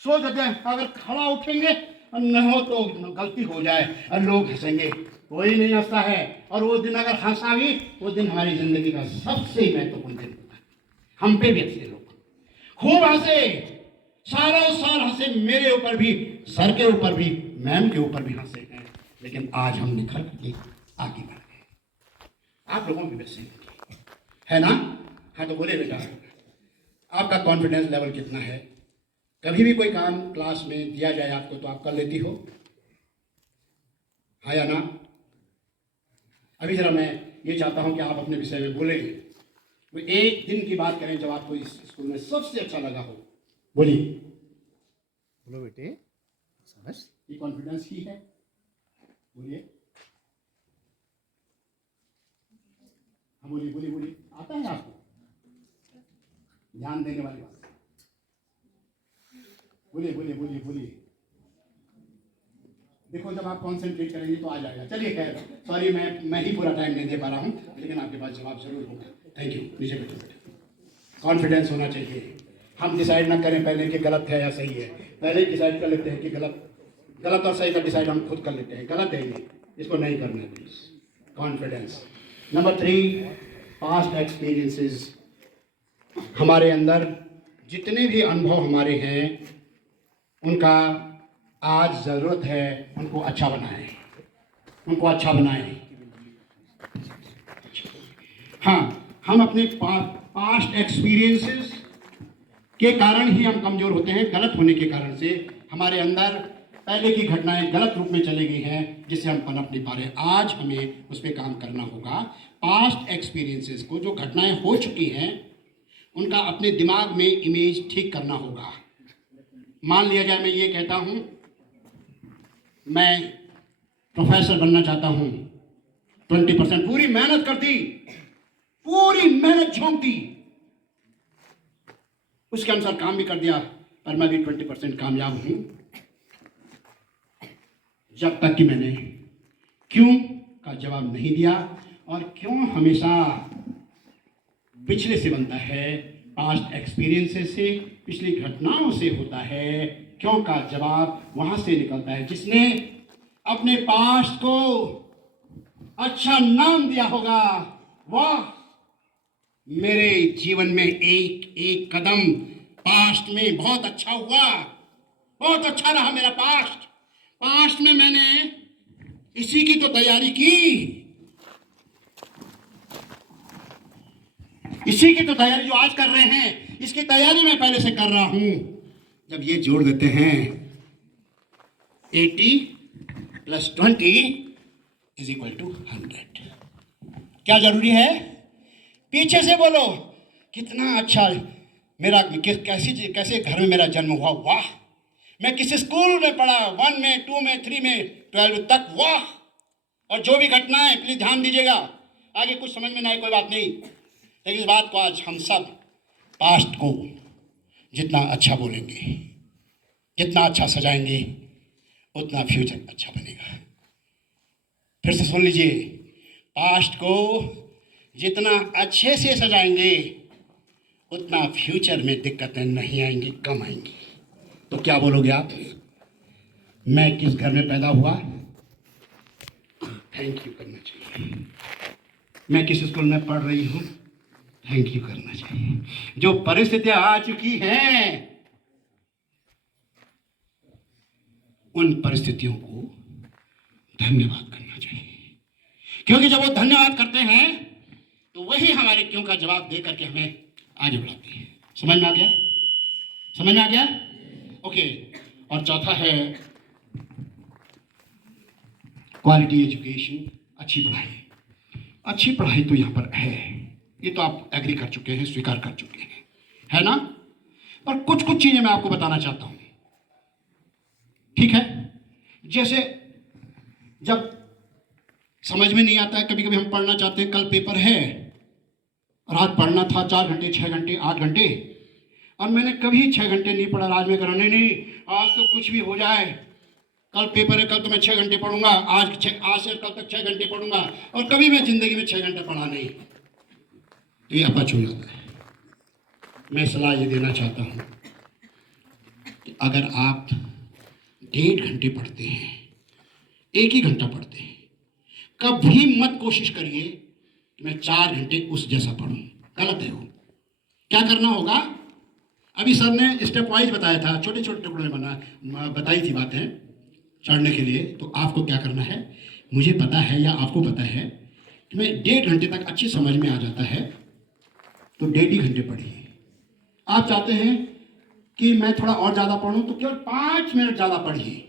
सोच देते हैं अगर खड़ा उठेंगे और न हो तो गलती हो जाए और लोग हंसेंगे। कोई नहीं हंसता है, और वो दिन अगर हंसा भी, वो दिन हमारी जिंदगी का सबसे महत्वपूर्ण दिन होता है। हम पे भी हंसे लोग, खूब हंसे, सालों साल हंसे, मेरे ऊपर भी, सर के ऊपर भी, मैम के ऊपर भी हंसे हैं, लेकिन आज हम निखर के आगे बढ़ गए। आप लोगों की वजह है ना? हाँ तो बोले बेटा, आपका कॉन्फिडेंस लेवल कितना है? कभी भी कोई काम क्लास में दिया जाए आपको तो आप कर लेती हो, हाँ या ना? अभी जरा मैं ये चाहता हूं कि आप अपने विषय में बोलें, तो एक दिन की बात करें जब आपको इस स्कूल में सबसे अच्छा लगा हो, बोलिए। बोलो बेटे, समझ। ये कॉन्फिडेंस ही है, बोलिए। हाँ बोलिए बोलिए बोलिए, आता है आपको? ध्यान देने वाली बात, बोलिए बोलिए बोलिए बोलिए। देखो जब आप कॉन्सेंट्रेट करेंगे तो आ जाएगा। चलिए खैर, सॉरी मैं ही पूरा टाइम नहीं दे पा रहा हूँ, लेकिन आपके पास जवाब जरूर होगा। Thank you. नीचे बैठो बेटे। कॉन्फिडेंस होना चाहिए। हम डिसाइड ना करें पहले कि गलत है या सही है, पहले ही डिसाइड कर लेते हैं कि गलत और सही का डिसाइड हम खुद कर लेते हैं। गलत है ये, इसको नहीं करना है please. Confidence. Number 3, past experiences. हमारे अंदर जितने भी अनुभव हमारे हैं उनका आज ज़रूरत है उनको अच्छा बनाएं, उनको अच्छा बनाएं। हाँ, हम अपने पास्ट एक्सपीरियंसेस के कारण ही हम कमज़ोर होते हैं। गलत होने के कारण से हमारे अंदर पहले की घटनाएं गलत रूप में चली गई हैं, जिससे हम पनप नहीं पा रहे। आज हमें उस पर काम करना होगा। पास्ट एक्सपीरियंसेस को, जो घटनाएं हो चुकी हैं, उनका अपने दिमाग में इमेज ठीक करना होगा। मान लिया जाए मैं ये कहता हूँ मैं प्रोफेसर बनना चाहता हूँ, 20% पूरी मेहनत कर दी, पूरी मेहनत झोंक दी, उसके अनुसार काम भी कर दिया, पर मैं भी 20% कामयाब हूं जब तक कि मैंने क्यों का जवाब नहीं दिया। और क्यों हमेशा पिछले से बनता है, पास्ट एक्सपीरियंसेस से, पिछली घटनाओं से होता है। क्यों का जवाब वहां से निकलता है जिसने अपने पास्ट को अच्छा नाम दिया होगा। वाह, मेरे जीवन में एक एक कदम पास्ट में बहुत अच्छा हुआ, बहुत अच्छा रहा मेरा पास्ट। पास्ट में मैंने इसी की तो तैयारी की, इसी की तो तैयारी जो आज कर रहे हैं, इसकी तैयारी मैं पहले से कर रहा हूं। जब ये जोड़ देते हैं 80 + 20 = 100, क्या जरूरी है? पीछे से बोलो, कितना अच्छा मेरा कैसे घर में मेरा जन्म हुआ। वाह, मैं किस स्कूल में पढ़ा, 1 में, 2 में, 3 में, 12 तक। वाह, और जो भी घटनाएं, प्लीज ध्यान दीजिएगा, आगे कुछ समझ में ना आए कोई बात नहीं, लेकिन इस बात को आज हम सब पास्ट को जितना अच्छा बोलेंगे, जितना अच्छा सजाएंगे, उतना फ्यूचर अच्छा बनेगा। फिर से सुन लीजिए, पास्ट को जितना अच्छे से सजाएंगे उतना फ्यूचर में दिक्कतें नहीं आएंगी, कम आएंगी। तो क्या बोलोगे आप? मैं किस घर में पैदा हुआ, थैंक यू करना चाहिए। मैं किस स्कूल में पढ़ रही हूँ, थैंक यू करना चाहिए। जो परिस्थितियां आ चुकी हैं, उन परिस्थितियों को धन्यवाद करना चाहिए, क्योंकि जब वो धन्यवाद करते हैं तो वही हमारे क्यों का जवाब दे करके हमें आगे बढ़ाती है। समझ में आ गया? समझ में आ गया? ओके। और चौथा है क्वालिटी एजुकेशन, अच्छी पढ़ाई। अच्छी पढ़ाई तो यहाँ पर है, ये तो आप एग्री कर चुके हैं, स्वीकार कर चुके हैं, है ना? पर कुछ कुछ चीजें मैं आपको बताना चाहता हूं, ठीक है? जैसे जब समझ में नहीं आता है, कभी कभी हम पढ़ना चाहते हैं, कल पेपर है, रात पढ़ना था 4 घंटे, 6 घंटे, 8 घंटे, और मैंने कभी 6 घंटे नहीं पढ़ा। आज में करा नहीं, आज तो कुछ भी हो जाए, कल पेपर है, कल तो मैं 6 घंटे पढ़ूंगा, आज से कल तक 6 घंटे पढ़ूंगा, और कभी मैं जिंदगी में 6 घंटे पढ़ा नहीं, तो ये अपच हो जाता है। मैं सलाह ये देना चाहता हूँ कि अगर आप 1.5 घंटे पढ़ते हैं, 1 ही घंटा पढ़ते हैं, कभी मत कोशिश करिए कि मैं 4 घंटे उस जैसा पढ़ूं, गलत है वो। क्या करना होगा? अभी सर ने स्टेप वाइज बताया था, छोटे छोटे टुकड़ों में बताई थी बातें चढ़ने के लिए। तो आपको क्या करना है, मुझे पता है या आपको पता है कि मैं 1.5 घंटे तक अच्छी समझ में आ जाता है, तो 1.5 घंटे पढ़िए। आप चाहते हैं कि मैं थोड़ा और ज़्यादा पढ़ूं, तो केवल 5 मिनट ज़्यादा पढ़िए।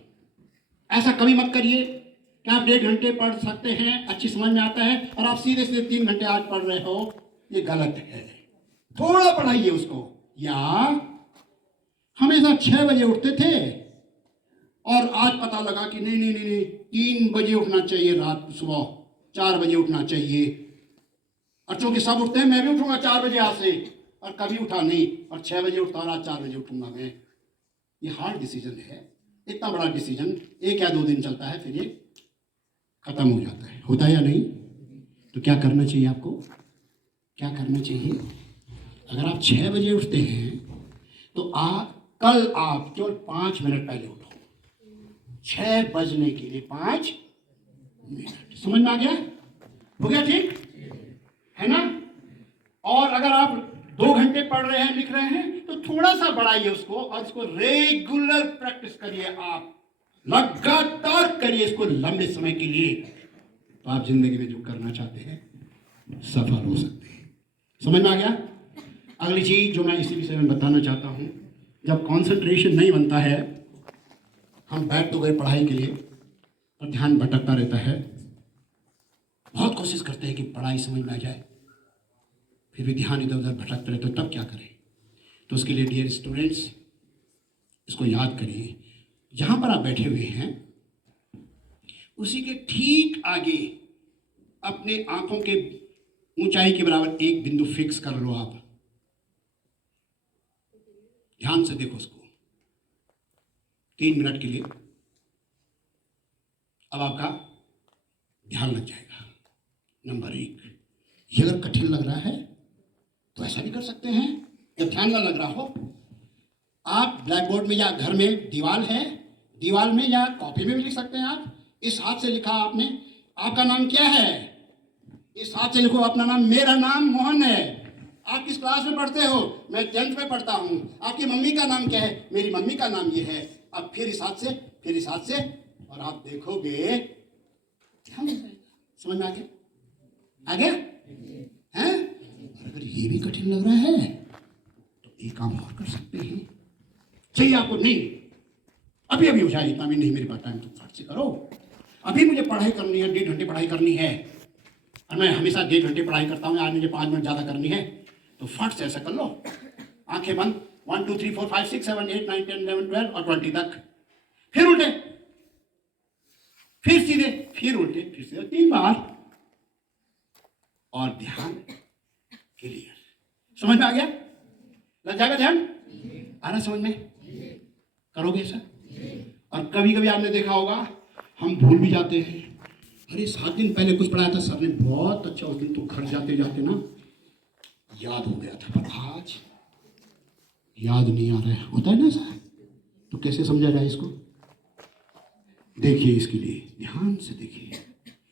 ऐसा कभी मत करिए कि आप 1.5 घंटे पढ़ सकते हैं, अच्छी समझ में आता है, और आप सीधे 3 घंटे आज पढ़ रहे हो, ये गलत है। थोड़ा पढ़ाइए उसको। या हमेशा 6 बजे उठते थे और आज पता लगा कि नहीं नहीं नहीं नहीं 3 बजे उठना चाहिए, रात सुबह 4 बजे उठना चाहिए। और चूंकि सब उठते हैं मैं भी उठूंगा 4 बजे आज से, और कभी उठा नहीं और 6 बजे उठता और आज 4 बजे उठूंगा मैं। ये हार्ड डिसीजन है, इतना बड़ा डिसीजन 1 या 2 दिन चलता है, फिर ये खत्म हो जाता है। होता है या नहीं? तो क्या करना चाहिए आपको? क्या करना चाहिए? अगर आप 6 बजे उठते हैं तो कल आप केवल 5 मिनट पहले उठो। 6 बजने के लिए 5 मिनट। समझ में आ गया? हो गया ठीक है ना? और अगर आप 2 घंटे पढ़ रहे हैं, लिख रहे हैं, तो थोड़ा सा बढ़ाइए उसको और इसको रेगुलर प्रैक्टिस करिए। आप लगातार करिए इसको लंबे समय के लिए, तो आप जिंदगी में जो करना चाहते हैं सफल हो सकते हैं। समझ में आ गया? अगली चीज जो मैं इसी विषय में बताना चाहता हूं, जब कंसंट्रेशन नहीं बनता है, हम बैठ तो गए पढ़ाई के लिए और ध्यान भटकता रहता है। बहुत कोशिश करते हैं कि पढ़ाई समझ में आ जाए, फिर भी ध्यान इधर उधर भटकते रहते, तो तब क्या करें? तो उसके लिए डियर स्टूडेंट्स, इसको याद करिए, जहां पर आप बैठे हुए हैं उसी के ठीक आगे अपने आंखों के ऊंचाई के बराबर एक बिंदु फिक्स कर लो। आप ध्यान से देखो उसको 3 मिनट के लिए। अब आपका ध्यान लग जाएगा। नंबर 1, ये अगर कठिन लग रहा है तो ऐसा भी कर सकते हैं, जब ध्यान न लग रहा हो, आप ब्लैक बोर्ड में या घर में दीवार है, दीवार में या कॉपी में भी लिख सकते हैं। आप इस हाथ से लिखा आपने, आपका नाम क्या है? इस हाथ से लिखो अपना नाम। मेरा नाम मोहन है। आप किस क्लास में पढ़ते हो? मैं 10th में पढ़ता हूँ। आपकी मम्मी का नाम क्या है? मेरी मम्मी का नाम ये है। अब फिर इस हाथ से, फिर इस हाथ से, और आप देखोगे ध्यान लग जाएगा। समझ में आ गया? आ गया है? अगर ये भी कठिन लग रहा है तो एक काम और कर सकते हैं। चाहिए आपको? नहीं, अभी अभी हो जाए, इतना भी नहीं मेरे पास टाइम, तो फट से करो। अभी मुझे पढ़ाई करनी है, 1.5 घंटे पढ़ाई करनी है, और मैं हमेशा 1.5 घंटे पढ़ाई करता हूँ, आज मुझे 5 मिनट ज़्यादा करनी है, तो फट से ऐसा कर लो। आंखें बंद, 1 2 3 4 5 6 7 8 9 10 11 12 और 20 तक। फिर उल्टे, फिर सीधे, फिर उल्टे, फिर सीधे, 3 बार, और ध्यान क्लियर। समझ में आ गया? लग जाएगा ध्यान? आ रहा समझ में? करोगे ऐसा? और कभी कभी आपने देखा होगा हम भूल भी जाते हैं। अरे 7 दिन पहले कुछ पढ़ाया था सर ने, बहुत अच्छा, उस दिन तो घर जाते जाते ना याद हो गया था, पर आज याद नहीं आ रहा है। होता है ना सर? तो कैसे समझा जाए इसको? देखिए, इसके लिए ध्यान से देखिए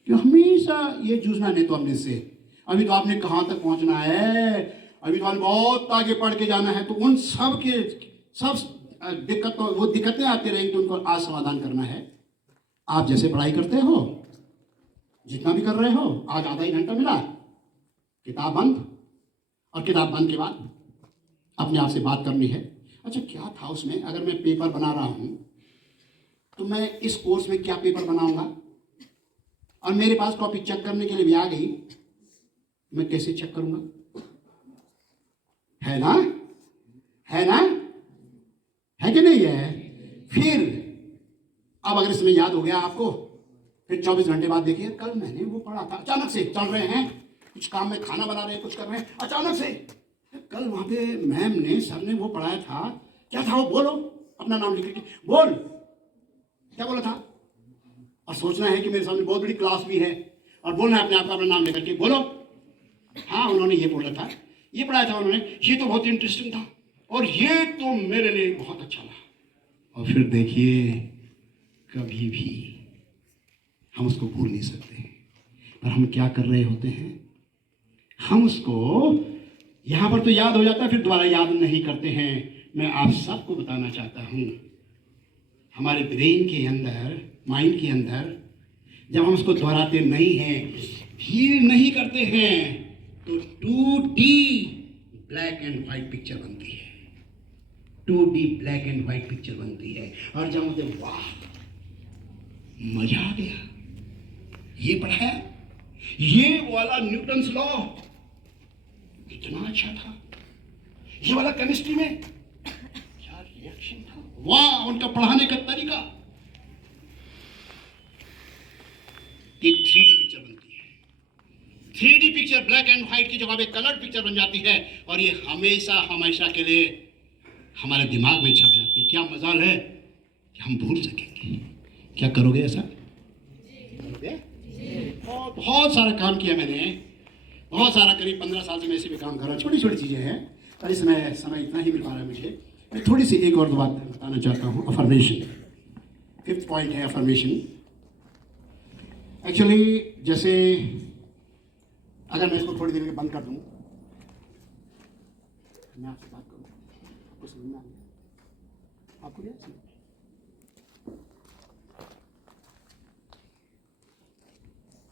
कि हमेशा ये जूझना नहीं तो हमने से, अभी तो आपने कहाँ तक पहुंचना है, अभी तो आपने बहुत आगे पढ़ के जाना है, तो उन सब के सब दिक्कत, वो दिक्कतें आती रहेंगी, तो उनको आज समाधान करना है। आप जैसे पढ़ाई करते हो, जितना भी कर रहे हो, आज आधा ही घंटा मिला, किताब बंद, और किताब बंद के बाद अपने आप से बात करनी है। अच्छा, क्या था उसमें? अगर मैं पेपर बना रहा हूं तो मैं इस कोर्स में क्या पेपर बनाऊंगा, और मेरे पास कॉपी चेक करने के लिए भी आ गई, मैं कैसे चेक करूंगा? है ना? है ना? है कि नहीं है? फिर अब अगर इसमें याद हो गया आपको, फिर 24 घंटे बाद देखिए, कल मैंने वो पढ़ा था, अचानक से चल रहे हैं कुछ काम में, खाना बना रहे हैं, कुछ कर रहे हैं, अचानक से कल वहां पे मैम ने, सर ने वो पढ़ाया था, क्या था वो? बोलो, अपना नाम लिख के बोल, क्या बोला था? और सोचना है कि मेरे सामने बहुत बड़ी क्लास भी है, और बोलना है अपने आप का, अपना नाम लेकर के बोलो, हाँ उन्होंने ये बोला था, ये पढ़ाया था उन्होंने, ये तो बहुत इंटरेस्टिंग था, और ये तो मेरे लिए बहुत अच्छा लगा। और फिर देखिए, कभी भी हम उसको भूल नहीं सकते, पर हम क्या कर रहे होते हैं, हम उसको यहां पर तो याद हो जाता है, फिर दोबारा याद नहीं करते हैं। मैं आप सबको बताना चाहता हूं, हमारे ब्रेन के अंदर, माइंड के अंदर, जब हम उसको दोहराते नहीं हैं, फील नहीं करते हैं, तो 2D black and white picture बनती है। 2D black and white picture बनती है, और जब मुझे वाह मजा आ गया, ये पढ़ाया, ये वाला न्यूटन्स लॉ कितना अच्छा था, ये वाला केमिस्ट्री में क्या रिएक्शन था, वाह उनका पढ़ाने का तरीका। एक 3D पिक्चर बनती है, 3D picture black and white की जगह पे कलर्ड पिक्चर बन जाती है, और ये हमेशा हमेशा के लिए हमारे दिमाग में छप जाती है। क्या मजाल है कि हम भूल सकेंगे। क्या करोगे ऐसा? करोगे? बहुत सारा काम किया मैंने, बहुत सारा, करीब 15 साल से मैं इसी पे काम कर रहा हूँ। छोटी छोटी चीज़ें हैं, पर इसमें समय इतना ही मिल पा रहा है मुझे। मैं थोड़ी सी एक और दो बात बताना चाहता हूँ। अफर्मेशन, 5th पॉइंट है अफर्मेशन। एक्चुअली जैसे अगर मैं इसको थोड़ी देर के बंद कर दूँ, मैं आपसे बात करूँ, आपको समझ में आ गया? आपको क्या समझ?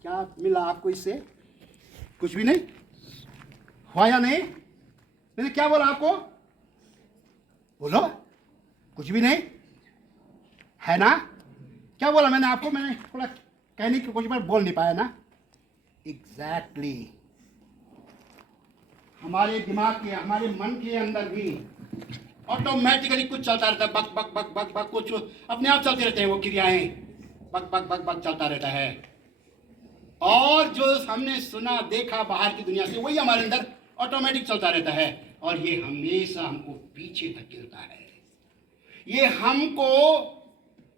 क्या मिला आपको इससे? कुछ भी नहीं हुआ या नहीं? मैंने क्या बोला आपको? बोलो। कुछ भी नहीं है ना? क्या बोला मैंने आपको? मैंने थोड़ा कहने की कोशिश, पर बोल नहीं पाया ना। एग्जैक्टली हमारे दिमाग के, हमारे मन के अंदर भी ऑटोमेटिकली कुछ चलता रहता है। बक बक बक बक बक, कुछ अपने आप चलते रहते हैं वो क्रियाएं। बक बक बक बक चलता रहता है, और जो हमने सुना देखा बाहर की दुनिया से, वही हमारे अंदर ऑटोमेटिक चलता रहता है, और ये हमेशा हमको पीछे धकेलता है। ये हमको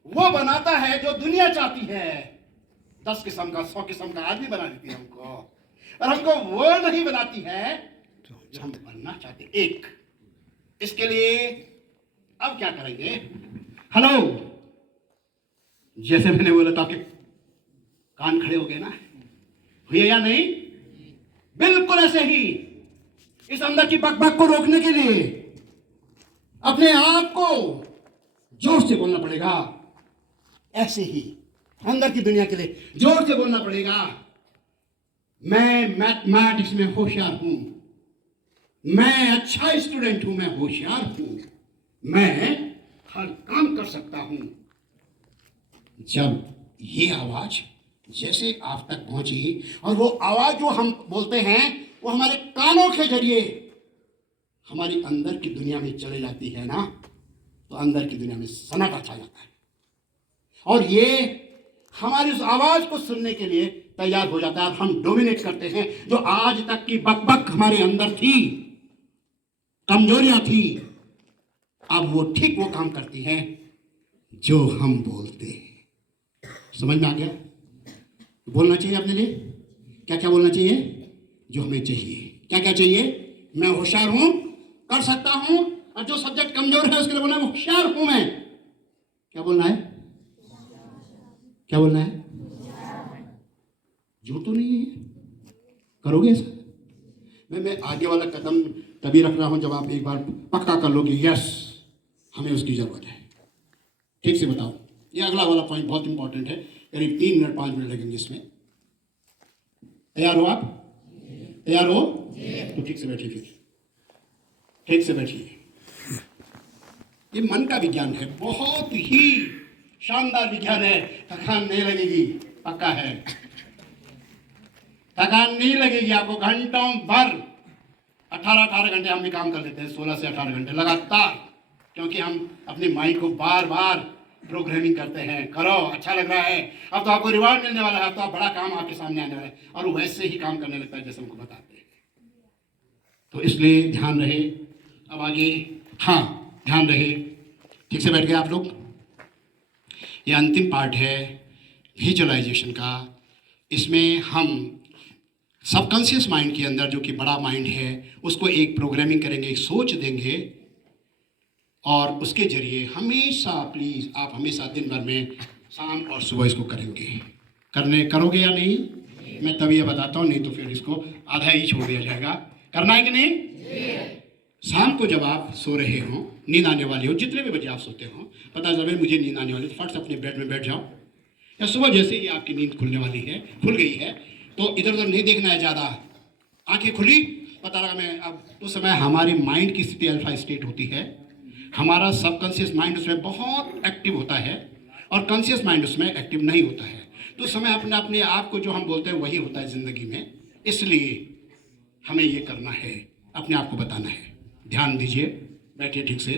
वो बनाता है जो दुनिया चाहती है। 10 किस्म का, 100 किस्म का आदमी बना देती है हमको, और हमको वो नहीं बनाती है जो हम बनना चाहते। एक इसके लिए अब क्या करेंगे? हेलो, जैसे मैंने बोला था, आपके कान खड़े हो गए ना? हुए या नहीं? बिल्कुल ऐसे ही इस अंदर की बकबक को रोकने के लिए अपने आप को जोर से बोलना पड़ेगा। ऐसे ही अंदर की दुनिया के लिए जोर से बोलना पड़ेगा, मैं मैथमेटिक्स में होशियार हूं, मैं अच्छा स्टूडेंट हूं, मैं होशियार हूं, मैं हर काम कर सकता हूं। जब ये आवाज जैसे आप तक पहुंची, और वो आवाज जो हम बोलते हैं वो हमारे कानों के जरिए हमारी अंदर की दुनिया में चले जाती है ना, तो अंदर की दुनिया में सन्नाटा छा जाता है, और ये हमारी उस आवाज को सुनने के लिए तैयार हो जाता है। हम डोमिनेट करते हैं। जो आज तक की बकबक हमारे अंदर थी, कमजोरियां थी, अब वो ठीक वो काम करती हैं जो हम बोलते हैं। समझ में आ गया? बोलना चाहिए अपने लिए क्या क्या बोलना चाहिए? जो हमें चाहिए। क्या क्या चाहिए? मैं होशियार हूं, कर सकता हूं, और जो सब्जेक्ट कमजोर है उसके लिए बोलना होशियार हूं मैं। क्या बोलना है? क्या बोलना है? झूठ तो नहीं है? करोगे ऐसा? मैं आगे वाला कदम तभी रख रहा हूं जब आप एक बार पक्का कर लोगे, यस हमें उसकी जरूरत है। ठीक से बताओ। ये अगला वाला पॉइंट बहुत इंपॉर्टेंट है, करीब 3 मिनट 5 मिनट लगेंगे इसमें। तैयार हो आप? तैयार हो? तो ठीक से बैठिए, फिर ठीक से बैठिए। ये मन का विज्ञान है, बहुत ही शानदार विज्ञान है। थकान नहीं लगेगी, पक्का है, थकान नहीं लगेगी आपको। घंटों भर 18 घंटे हम भी काम कर लेते हैं, 16 से 18 घंटे लगातार, क्योंकि हम अपने माइंड को बार बार प्रोग्रामिंग करते हैं। करो, अच्छा लग रहा है, अब तो आपको रिवार्ड मिलने वाला है, अब तो आप बड़ा काम आपके सामने आने वाला है, और वैसे ही काम करने लगता है जैसे हमको बताते हैं। तो इसलिए ध्यान रहे। अब आगे, हाँ ध्यान रहे, ठीक से बैठ गए आप लोग। ये अंतिम पार्ट है विजुअलाइजेशन का। इसमें हम सबकॉन्शियस माइंड के अंदर, जो कि बड़ा माइंड है, उसको एक प्रोग्रामिंग करेंगे, एक सोच देंगे, और उसके जरिए हमेशा, प्लीज़ आप हमेशा दिन भर में शाम और सुबह इसको करेंगे। करोगे या नहीं? मैं तभी ये बताता हूँ, नहीं तो फिर इसको आधा ही छोड़ दिया जाएगा। करना है कि नहीं? शाम को जब आप सो रहे हो, नींद आने वाली हो, जितने भी बजे आप सोते हो, पता चले मुझे नींद आने वाली, तो फट से अपने बेड में बैठ जाओ, या सुबह जैसे ही आपकी नींद खुलने वाली है, खुल गई है, तो इधर उधर नहीं देखना है ज़्यादा। आंखें खुली, पता लगा मैं, अब उस समय हमारी माइंड की स्थिति अल्फा स्टेट होती है, हमारा सबकॉन्शियस माइंड उसमें बहुत एक्टिव होता है, और कॉन्शियस माइंड उसमें एक्टिव नहीं होता है। तो समय अपने अपने आप को जो हम बोलते हैं वही होता है ज़िंदगी में। इसलिए हमें ये करना है, अपने आप को बताना है। ध्यान दीजिए, बैठिए ठीक से।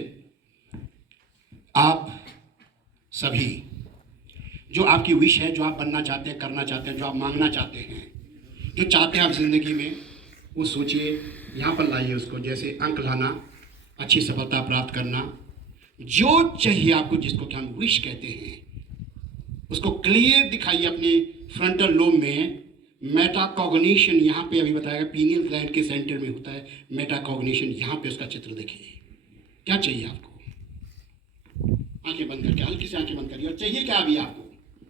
आप सभी जो आपकी विश है, जो आप बनना चाहते हैं, करना चाहते हैं, जो आप मांगना चाहते हैं, जो चाहते हैं आप ज़िंदगी में, वो सोचिए, यहाँ पर लाइए उसको। जैसे अंक लाना, अच्छी सफलता प्राप्त करना, जो चाहिए आपको, जिसको कि हम विश कहते हैं, उसको क्लियर दिखाइए अपने फ्रंटल लोब में। मेटाकॉग्निशन यहाँ पे अभी बताया, पीनियल ग्लैंड के सेंटर में होता है मेटाकॉग्निशन। यहाँ पे उसका चित्र देखिए। क्या चाहिए आपको? आंखें बंद करके, हल्की से आंखें बंद करिए। और चाहिए क्या अभी आपको?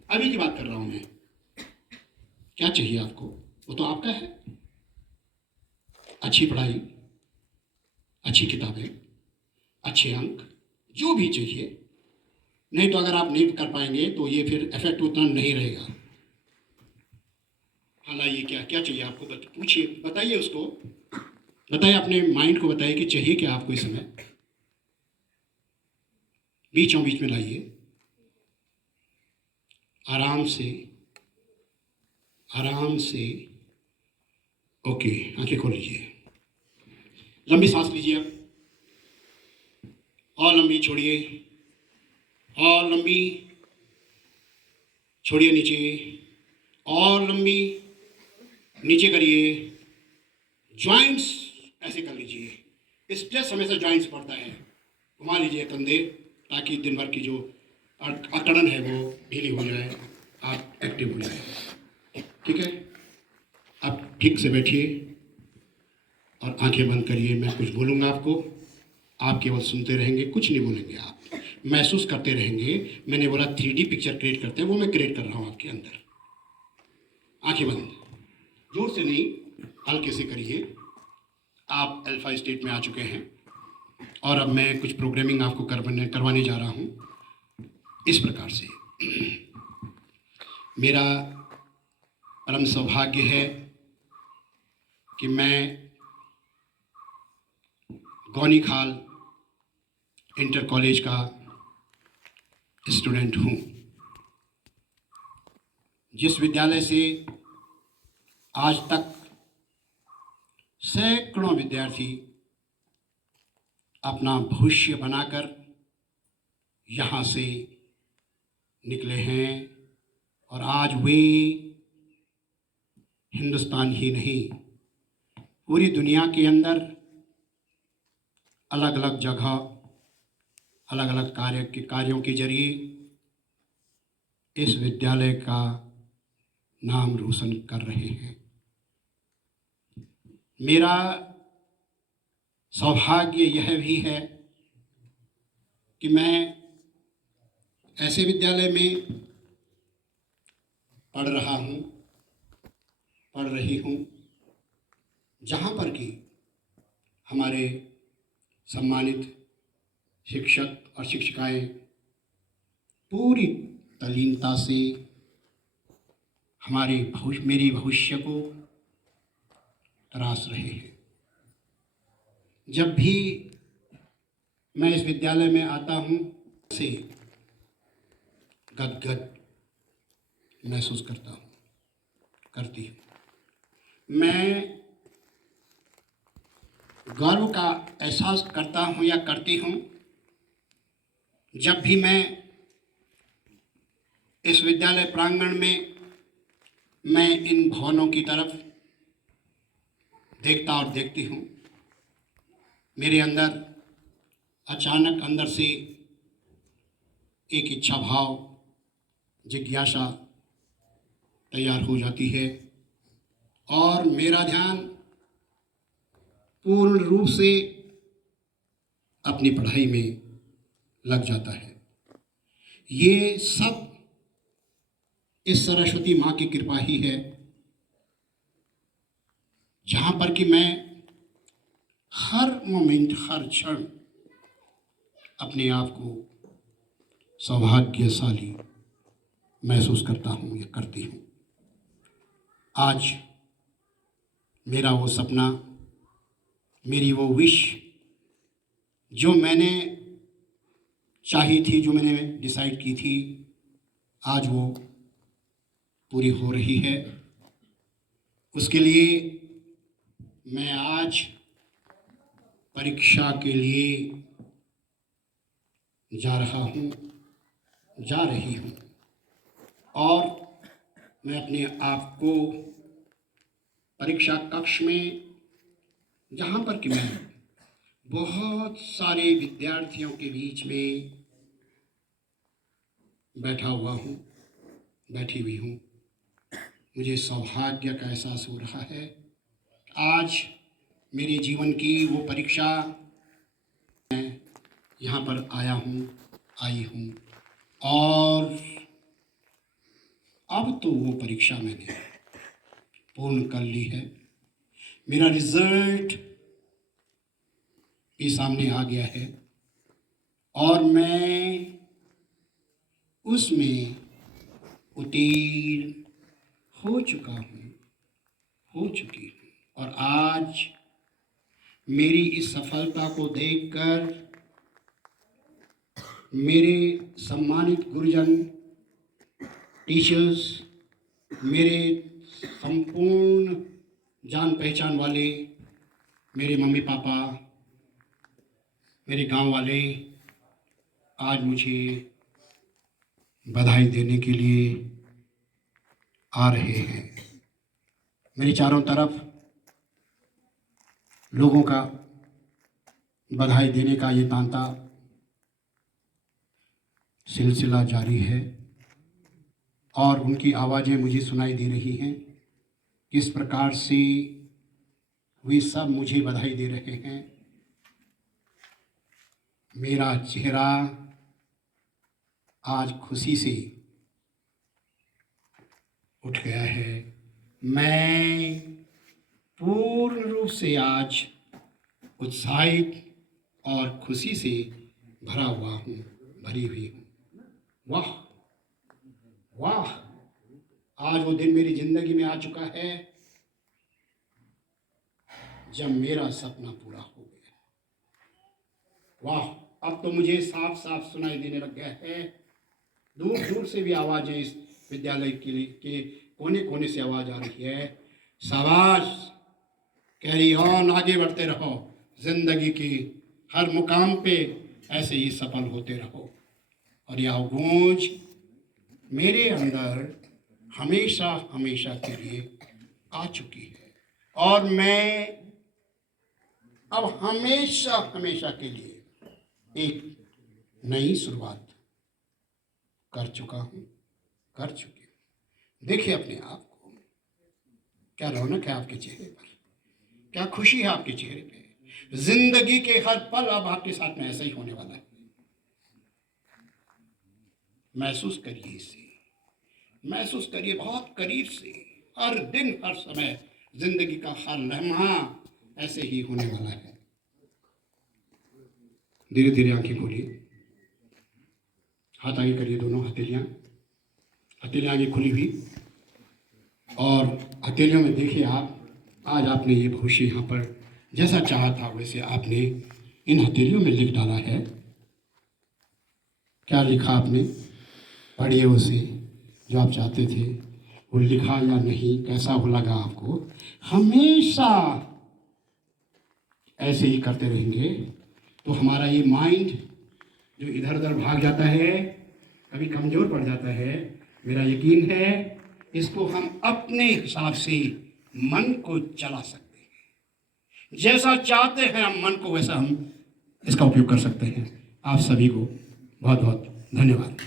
अभी की बात कर रहा हूं मैं। क्या चाहिए आपको? वो तो आपका है। अच्छी पढ़ाई, अच्छी किताबें, अच्छे अंक, जो भी चाहिए। नहीं तो अगर आप नहीं कर पाएंगे तो ये फिर इफेक्ट उतना नहीं रहेगा। हाँ लाइए, क्या क्या चाहिए आपको? पूछिए, बताइए उसको, बताइए अपने माइंड को, बताइए कि चाहिए क्या आपको इस समय। बीचों बीच में लाइए, आराम से, आराम से। ओके, आंखें खोल लीजिए, लंबी सांस लीजिए और लंबी छोड़िए, और लंबी छोड़िए, नीचे, और लंबी नीचे करिए। जॉइंट्स ऐसे कर लीजिए। स्ट्रेस हमेशा जॉइंट्स पड़ता है। घुमा लीजिए कंधे, ताकि दिन भर की जो अकड़न है वो ढीली हो जाए, आप एक्टिव हो जाए। ठीक है, आप ठीक से बैठिए और आंखें बंद करिए। मैं कुछ बोलूँगा आपको, आप केवल सुनते रहेंगे, कुछ नहीं बोलेंगे। आप महसूस करते रहेंगे। मैंने बोला 3D पिक्चर क्रिएट करते हैं, वो मैं क्रिएट कर रहा हूँ आपके अंदर। आंखें बंद, जोर से नहीं, हल्के से करिए। आप अल्फा स्टेट में आ चुके हैं और अब मैं कुछ प्रोग्रामिंग आपको करवाने जा रहा हूँ इस प्रकार से। मेरा परम सौभाग्य है कि मैं गौनीखाल इंटर कॉलेज का स्टूडेंट हूँ, जिस विद्यालय से आज तक सैकड़ों विद्यार्थी अपना भविष्य बनाकर यहाँ से निकले हैं। और आज वे हिंदुस्तान ही नहीं, पूरी दुनिया के अंदर अलग अलग जगह, अलग अलग कार्यों के जरिए इस विद्यालय का नाम रोशन कर रहे हैं। मेरा सौभाग्य यह भी है कि मैं ऐसे विद्यालय में पढ़ रहा हूँ, पढ़ रही हूँ, जहाँ पर कि हमारे सम्मानित शिक्षक और शिक्षिकाएं पूरी तल्लीनता से मेरी भविष्य को तराश रहे हैं। जब भी मैं इस विद्यालय में आता हूँ से गदगद महसूस करता हूँ, करती हूँ। मैं गर्व का एहसास करता हूँ या करती हूँ जब भी मैं इस विद्यालय प्रांगण में मैं इन भवनों की तरफ देखता और देखती हूँ। मेरे अंदर अचानक अंदर से एक इच्छा भाव, जिज्ञासा तैयार हो जाती है और मेरा ध्यान पूर्ण रूप से अपनी पढ़ाई में लग जाता है। ये सब इस सरस्वती माँ की कृपा ही है, जहाँ पर कि मैं हर मोमेंट, हर क्षण अपने आप को सौभाग्यशाली महसूस करता हूँ या करती हूँ। आज मेरा वो सपना, मेरी वो विश जो मैंने चाही थी, जो मैंने डिसाइड की थी, आज वो पूरी हो रही है। उसके लिए मैं आज परीक्षा के लिए जा रहा हूँ, जा रही हूँ, और मैं अपने आप को परीक्षा कक्ष में, जहाँ पर कि मैं बहुत सारे विद्यार्थियों के बीच में बैठा हुआ हूँ, बैठी हुई हूँ, मुझे सौभाग्य का एहसास हो रहा है। आज मेरे जीवन की वो परीक्षा, मैं यहाँ पर आया हूँ, आई हूँ, और अब तो वो परीक्षा मैंने पूर्ण कर ली है। मेरा रिजल्ट भी सामने आ गया है और मैं उसमें उत्तीर्ण हो चुका हूँ, हो चुकी हूँ। और आज मेरी इस सफलता को देखकर मेरे सम्मानित गुरुजन, टीचर्स, मेरे संपूर्ण जान पहचान वाले, मेरे मम्मी पापा, मेरे गांव वाले आज मुझे बधाई देने के लिए आ रहे हैं। मेरे चारों तरफ लोगों का बधाई देने का ये तांता सिलसिला जारी है और उनकी आवाज़ें मुझे सुनाई दे रही हैं। किस प्रकार से वे सब मुझे बधाई दे रहे हैं। मेरा चेहरा आज खुशी से उठ गया है। मैं पूर्ण रूप से आज उत्साहित और खुशी से भरा हुआ हूँ, भरी हुई हूँ। वाह वाह, आज वो दिन मेरी जिंदगी में आ चुका है जब मेरा सपना पूरा हो गया। वाह, अब तो मुझे साफ साफ सुनाई देने लग गया है। दूर दूर से भी आवाज़ें, इस विद्यालय के कोने कोने से आवाज़ आ रही है। शाबाश, कैरी ऑन, आगे बढ़ते रहो, जिंदगी की हर मुकाम पे ऐसे ही सफल होते रहो। और यह गूंज मेरे अंदर हमेशा हमेशा के लिए आ चुकी है और मैं अब हमेशा हमेशा के लिए एक नई शुरुआत कर चुका हूँ, कर चुकी हूँ। देखिए अपने आप को, क्या रौनक है आपके चेहरे पर, क्या खुशी है आपके चेहरे पे। जिंदगी के हर पल अब आपके साथ में ऐसा ही होने वाला है। महसूस करिए इसे, महसूस करिए बहुत करीब से। हर दिन हर समय जिंदगी का हर लम्हा ऐसे ही होने वाला है। धीरे धीरे आंखें खोलिए, हाथ आगे करिए, दोनों हथेलियां आगे खुली हुई, और हथेलियों में देखिए आप, आज आपने ये भविष्य यहाँ पर जैसा चाहा था वैसे आपने इन हथेलियों में लिख डाला है। क्या लिखा आपने, पढ़िए उसे, जो आप चाहते थे वो लिखा या नहीं, कैसा वो लगा आपको। हमेशा ऐसे ही करते रहेंगे तो हमारा ये माइंड जो इधर उधर भाग जाता है, कभी कमज़ोर पड़ जाता है, मेरा यकीन है इसको हम अपने हिसाब से मन को चला सकते हैं। जैसा चाहते हैं हम मन को, वैसा हम इसका उपयोग कर सकते हैं। आप सभी को बहुत बहुत धन्यवाद।